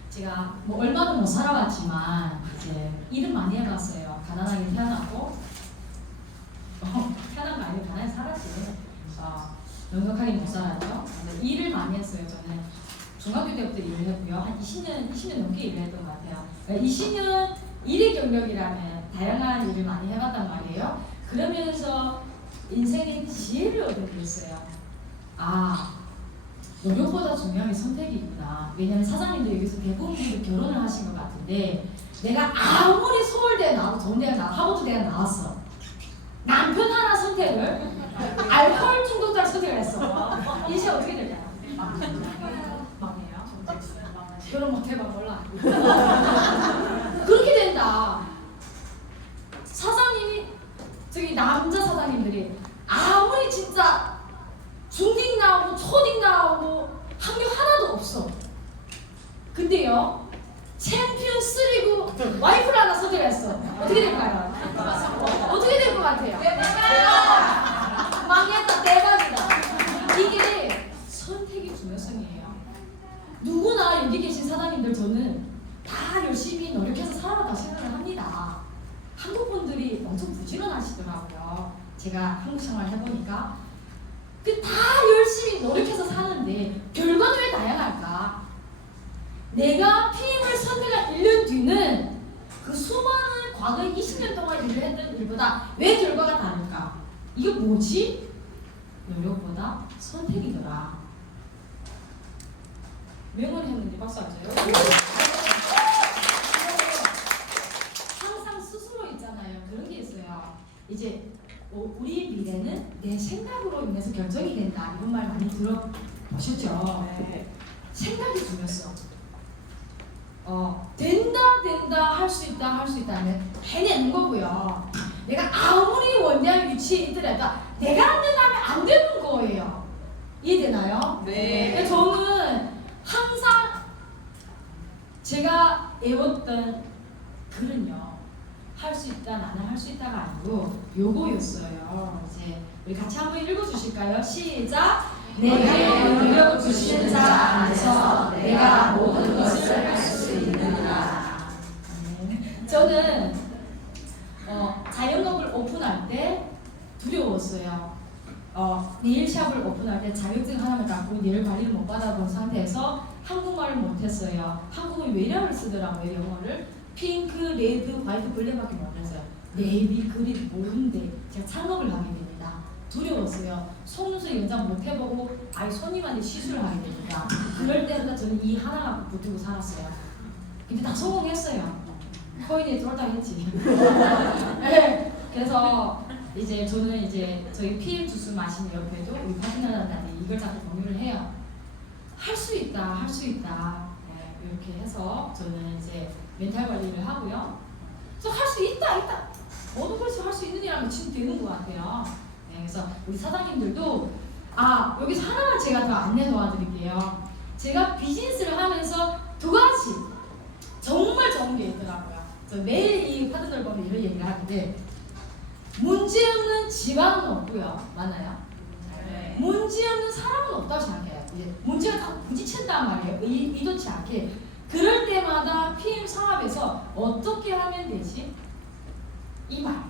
제가 뭐 얼마는 못 살아봤지만 이제 일은 많이 해봤어요. 가난하게 태어났고 태어난 거 아니고 가난하게 살았지. 넉넉하게 못 살았죠. 일을 많이 했어요. 저는 중학교 때부터 일을 했고요. 한 20년 넘게 일을 했던 것 같아요. 20년 일의 경력이라면 다양한 일을 많이 해봤단 말이에요. 그러면서 인생의 지혜를 얻은 게 있어요. 노력보다 중요한 게 선택이구나. 왜냐면 사장님들 여기서 대부분이 결혼을 하신 것 같은데 내가 아무리 서울대 나와도 좋은대가 하버드 대학 나왔어. 남편 하나 선택을 알코올 중독자를 선택을 했어. 인생 어떻게 되냐? 망해요. 결혼 못해봐 몰라. 그렇게 된다. 사장님이 저기 남자 사장님들이 아무리 진짜 중딩 나오고 초딩 나오고 학력 하나도 없어. 근데요 챔피언 3고 와이프를 하나 선택했어. 어떻게 될까요? 어떻게 될 것 같아요? 망했다. 대박이다. 이게 선택의 중요성이에요. 누구나 여기 계신 사장님들 저는 다 열심히 노력해서 살아왔다고 생각을 합니다. 한국 분들이 엄청 부지런하시더라고요. 제가 한국 생활 해보니까 다 열심히 노력해서 사는데 결과는 왜 다양할까? 내가 PM을 선택한 1년 뒤는 그 수많은 과거 20년 동안 일을 했던 일보다 왜 결과가 다를까? 이게 뭐지? 노력보다 선택이더라. 명언했는데 박수 안 쳐요? 항상 스스로 있잖아요. 그런 게 있어요. 이제 우리 미래는 내 생각으로 인해서 결정이 된다. 이런 말 많이 들어보셨죠? 네. 생각이 중요했어. 된다 할 수 있다 하면 해내는 거고요. 내가 아무리 원장 위치에 있더라도 내가 안 된다면 안 되는 거예요. 이해되나요? 네. 저는 항상 제가 외웠던 글은요. 할 수 있다, 나는 할 수 있다가 아니고 요거였어요. 이제 우리 같이 한번 읽어주실까요? 시작! 내게 능력 주시는 자 안에서 내가 모든 것을 할 수 있느니라. 저는 자영업을 오픈할 때 두려웠어요. 네일샵을 오픈할 때 자격증 하나만 갖고 네일 관리를 못 받아본 상태에서 한국말을 못했어요. 한국은 외래어를 쓰더라고요. 영어를. 핑크, 레드, 화이트, 블랙밖에 못했어요. 네이비, 그린 모르는데 제가 창업을 하게 됩니다. 두려웠어요. 속눈썹 연장 못 해보고 손님한테 시술을 하게 됩니다. 그럴 때마다 저는 이 하나 붙들고 살았어요. 근데 다 성공했어요. 코인에 쫄딱했지. 네. 그래서 이제 저는 이제 저희 PM 주스 마시는 옆에도 우리 파트너들한테 이걸 자꾸 공유를 해요. 할 수 있다, 할 수 있다. 네, 이렇게 해서 저는 이제 멘탈 관리를 하고요. 그래서 할 수 있다. 모든 것을 할 수 있는 일이라면 지금 되는 것 같아요. 네, 그래서 우리 사장님들도 여기서 하나만 제가 더 안내 도와드릴게요. 제가 비즈니스를 하면서 두 가지 정말 좋은 게 있더라고요. 저 매일 이 파트너를 보면 이런 얘기를 하는데 문제 없는 집안은 없고요. 맞나요? 네. 문제 없는 사람은 없다고 생각해요. 이제 문제가 다 부딪힌단 말이에요. 의도치 않게. 그럴 때마다 PM 상업에서 어떻게 하면 되지? 이 말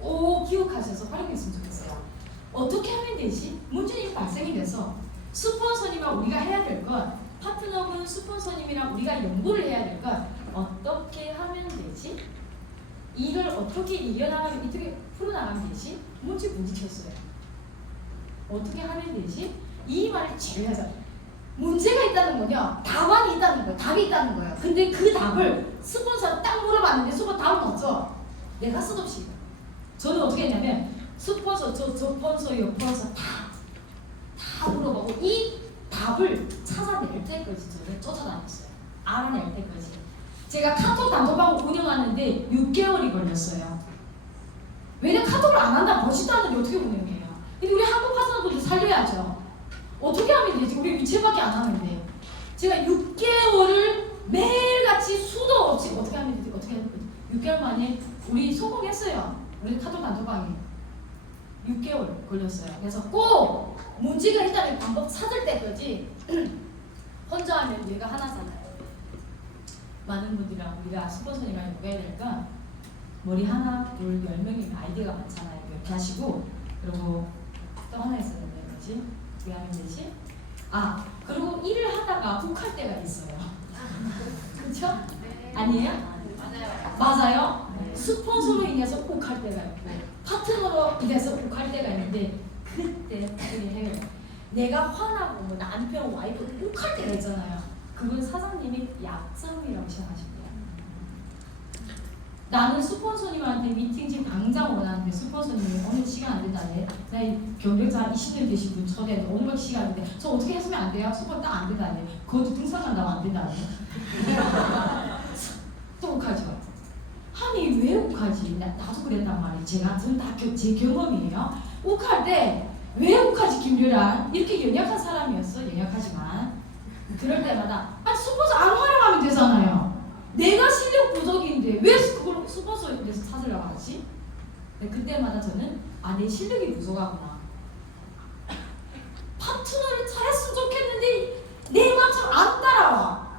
꼭 기억하셔서 활용했으면 좋겠어요. 어떻게 하면 되지? 문제는 발생이 돼서 스폰서님과 우리가 해야 될 것, 파트너분 스폰서님이랑 우리가 연구를 해야 될 것, 어떻게 하면 되지? 이걸 어떻게 이겨나가면, 어떻게 풀어나가면 되지? 문제 부딪혔어요. 어떻게 하면 되지? 이 말을 제일 하자. 문제가 있다는 거냐? 답안이 있다는 거예요. 답이 있다는 거예요. 근데 그 답을 스폰서가 딱 물어봤는데 스폰서 답은 없죠. 내가 쓰듯이. 저는 어떻게 했냐면 스폰서, 저 스폰서, 옆폰서 다 물어보고 이 답을 찾아낼 때까지 저를 쫓아다녔어요. 알아낼 때까지. 제가 카톡 단톡방을 운영하는데 6개월이 걸렸어요. 왜냐면 카톡을 안 한다 보지도 않는데 어떻게 운영해요? 근데 우리 한국 파트너분들 살려야죠. 어떻게 하면 되지? 우리 위치밖에 안 하는데. 제가 6개월을 매일같이 수도 없이 어떻게 하면 되지? 어떻게 하면 되지? 6개월 만에 우리 성공했어요. 우리 카톡 단톡방이 6개월 걸렸어요. 그래서 꼭 문제가 있다는 방법 찾을 때까지 혼자 하면 얘가 하나잖아요. 많은 분들이랑 우리가 스폰서님이랑 연구해야 되니까 머리 하나, 둘, 10명이면 아이디어가 많잖아요. 이렇게 하시고 그리고 또 하나 있었는데 뭐지? 왜 하면 되지? 아, 그리고 일을 하다가 욱할 때가 있어요. 그렇죠? 아니에요? 맞아요. 스폰서로 인해서 욱할 때가 있고 파트너로 인해서 욱할 때가 있는데 그때 어떻게 해요? 내가 화나고 뭐 남편, 와이프 욱할 때가 있잖아요. 그건 사장님이 약점이라고 생각하십니다. 나는 스폰서님한테 미팅지 당장 원하는데 스폰서님이 오늘 시간 안 된다네. 나 경력자 한 20년 되신 분 초대 오늘밖에 시간 안 돼. 저 어떻게 했으면 안 돼요? 스폰 딱 안 된다네. 그것도 등산 간다고 안 된다네. 또 욱하죠. 아니 왜 욱하지? 나도 그랬단 말이에요. 저는 다 제 경험이에요. 욱할 때 왜 욱하지 김유란? 이렇게 연약한 사람이었어. 연약하지만 그럴 때마다 아니 스폰서 안 활용하면 되잖아요. 내가 실력 부족인데 왜 그걸 스폰서에 대해서 찾으려고 하지? 그때마다 저는 내 실력이 부족하구나. 파트너를 잘했으면 좋겠는데 내 마음처럼 안 따라와.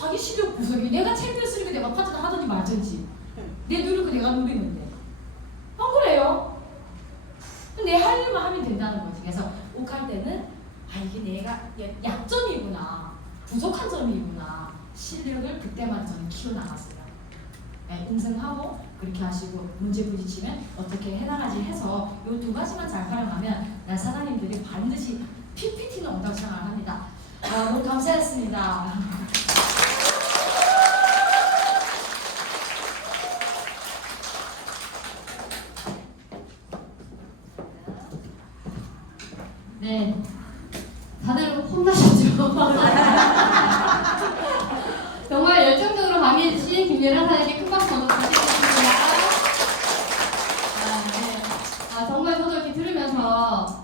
자기 실력 부족이 내가 챔피언스리그 내가 파트너 하든지 말든지 내 노력을 내가 누리는데 안 그래요? 내 할 일만 하면 된다는 거지. 그래서 욱할 때는 이게 내가 약점이구나, 부족한 점이구나, 실력을 그때만 저는 키워나갔어요. 인증하고 그렇게 하시고 문제 부딪히면 어떻게 해나가지 해서 이 두 가지만 잘 활용하면 사장님들이 반드시 PPT는 온다고 생각을 합니다. 너무 감사했습니다. 네, 다들 혼나셨죠? 정말 열정적으로 강의해주신 김예란 사장님께 큰 박수 먼저 부탁드리겠습니다. 네. 정말 저도 이렇게 들으면서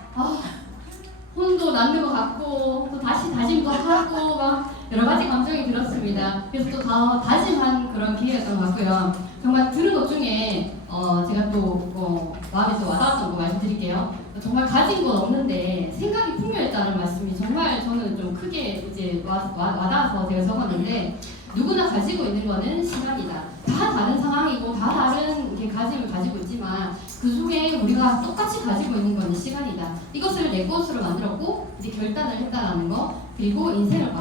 혼도 났는 것 같고 또 다시 다짐도 하고 막 여러 가지 감정이 들었습니다. 그래서 또 더 다짐한 그런 기회였던 것 같고요. 정말 들은 것 중에 제가 또 마음에 또 와닿았던 거 말씀드릴게요. 정말 가진 건 없는데 생각이 풍요했다는 말씀이 정말 저는 좀 크게 이제 와닿아서 제가 적었는데 누구나 가지고 있는 거는 시간이다. 다 다른 상황이고 다 다른 가짐을 가지고 있지만 그 중에 우리가 똑같이 가지고 있는 거는 시간이다. 이것을 내 것으로 만들었고 이제 결단을 했다라는 거, 그리고 인생을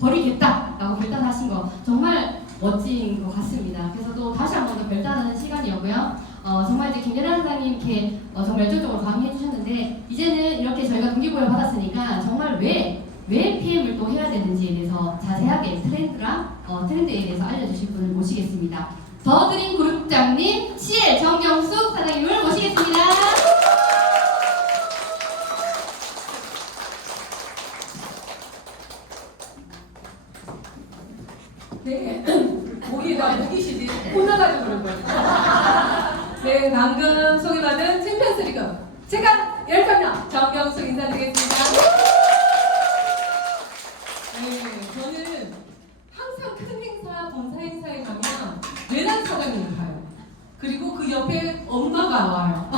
버리겠다라고 결단하신 거 정말 멋진 것 같습니다. 그래서 또 다시 한 번 더 결단하는 시간이었고요. 정말 이제 김예란 사장님 이렇게 정말 열정적으로 강의해 주셨는데 이제는 이렇게 저희가 동기부여를 받았으니까 정말 왜 PM을 또 해야 되는지에 대해서 자세하게 트렌드에 대해서 알려주실 분을 모시겠습니다. 더드림 그룹장님 CL 정경숙 사장님을 모시겠습니다. 네, 거기에다 누기시지 혼나가지고 그런 거예요. 네, 방금 소개받은 챔피언스리그 제가 10명 정경숙 인사드리겠습니다. 네, 저는 항상 큰 행사 동료가 와요.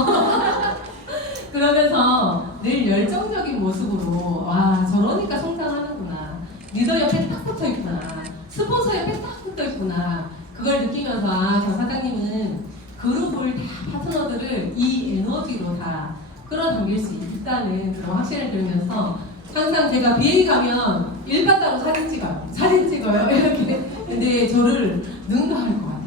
그러면서 늘 열정적인 모습으로 와 저러니까 성장하는구나. 리더 옆에 딱 붙어 있구나. 스폰서 옆에 딱 붙어 있구나. 그걸 느끼면서 아, 경 사장님은 그룹을 다 파트너들을 이 에너지로 다 끌어당길 수 있다는 그런 확신을 들으면서 항상 제가 BA 가면 일반따로 사진 찍어요. 이렇게. 근데 저를 능가할 거야.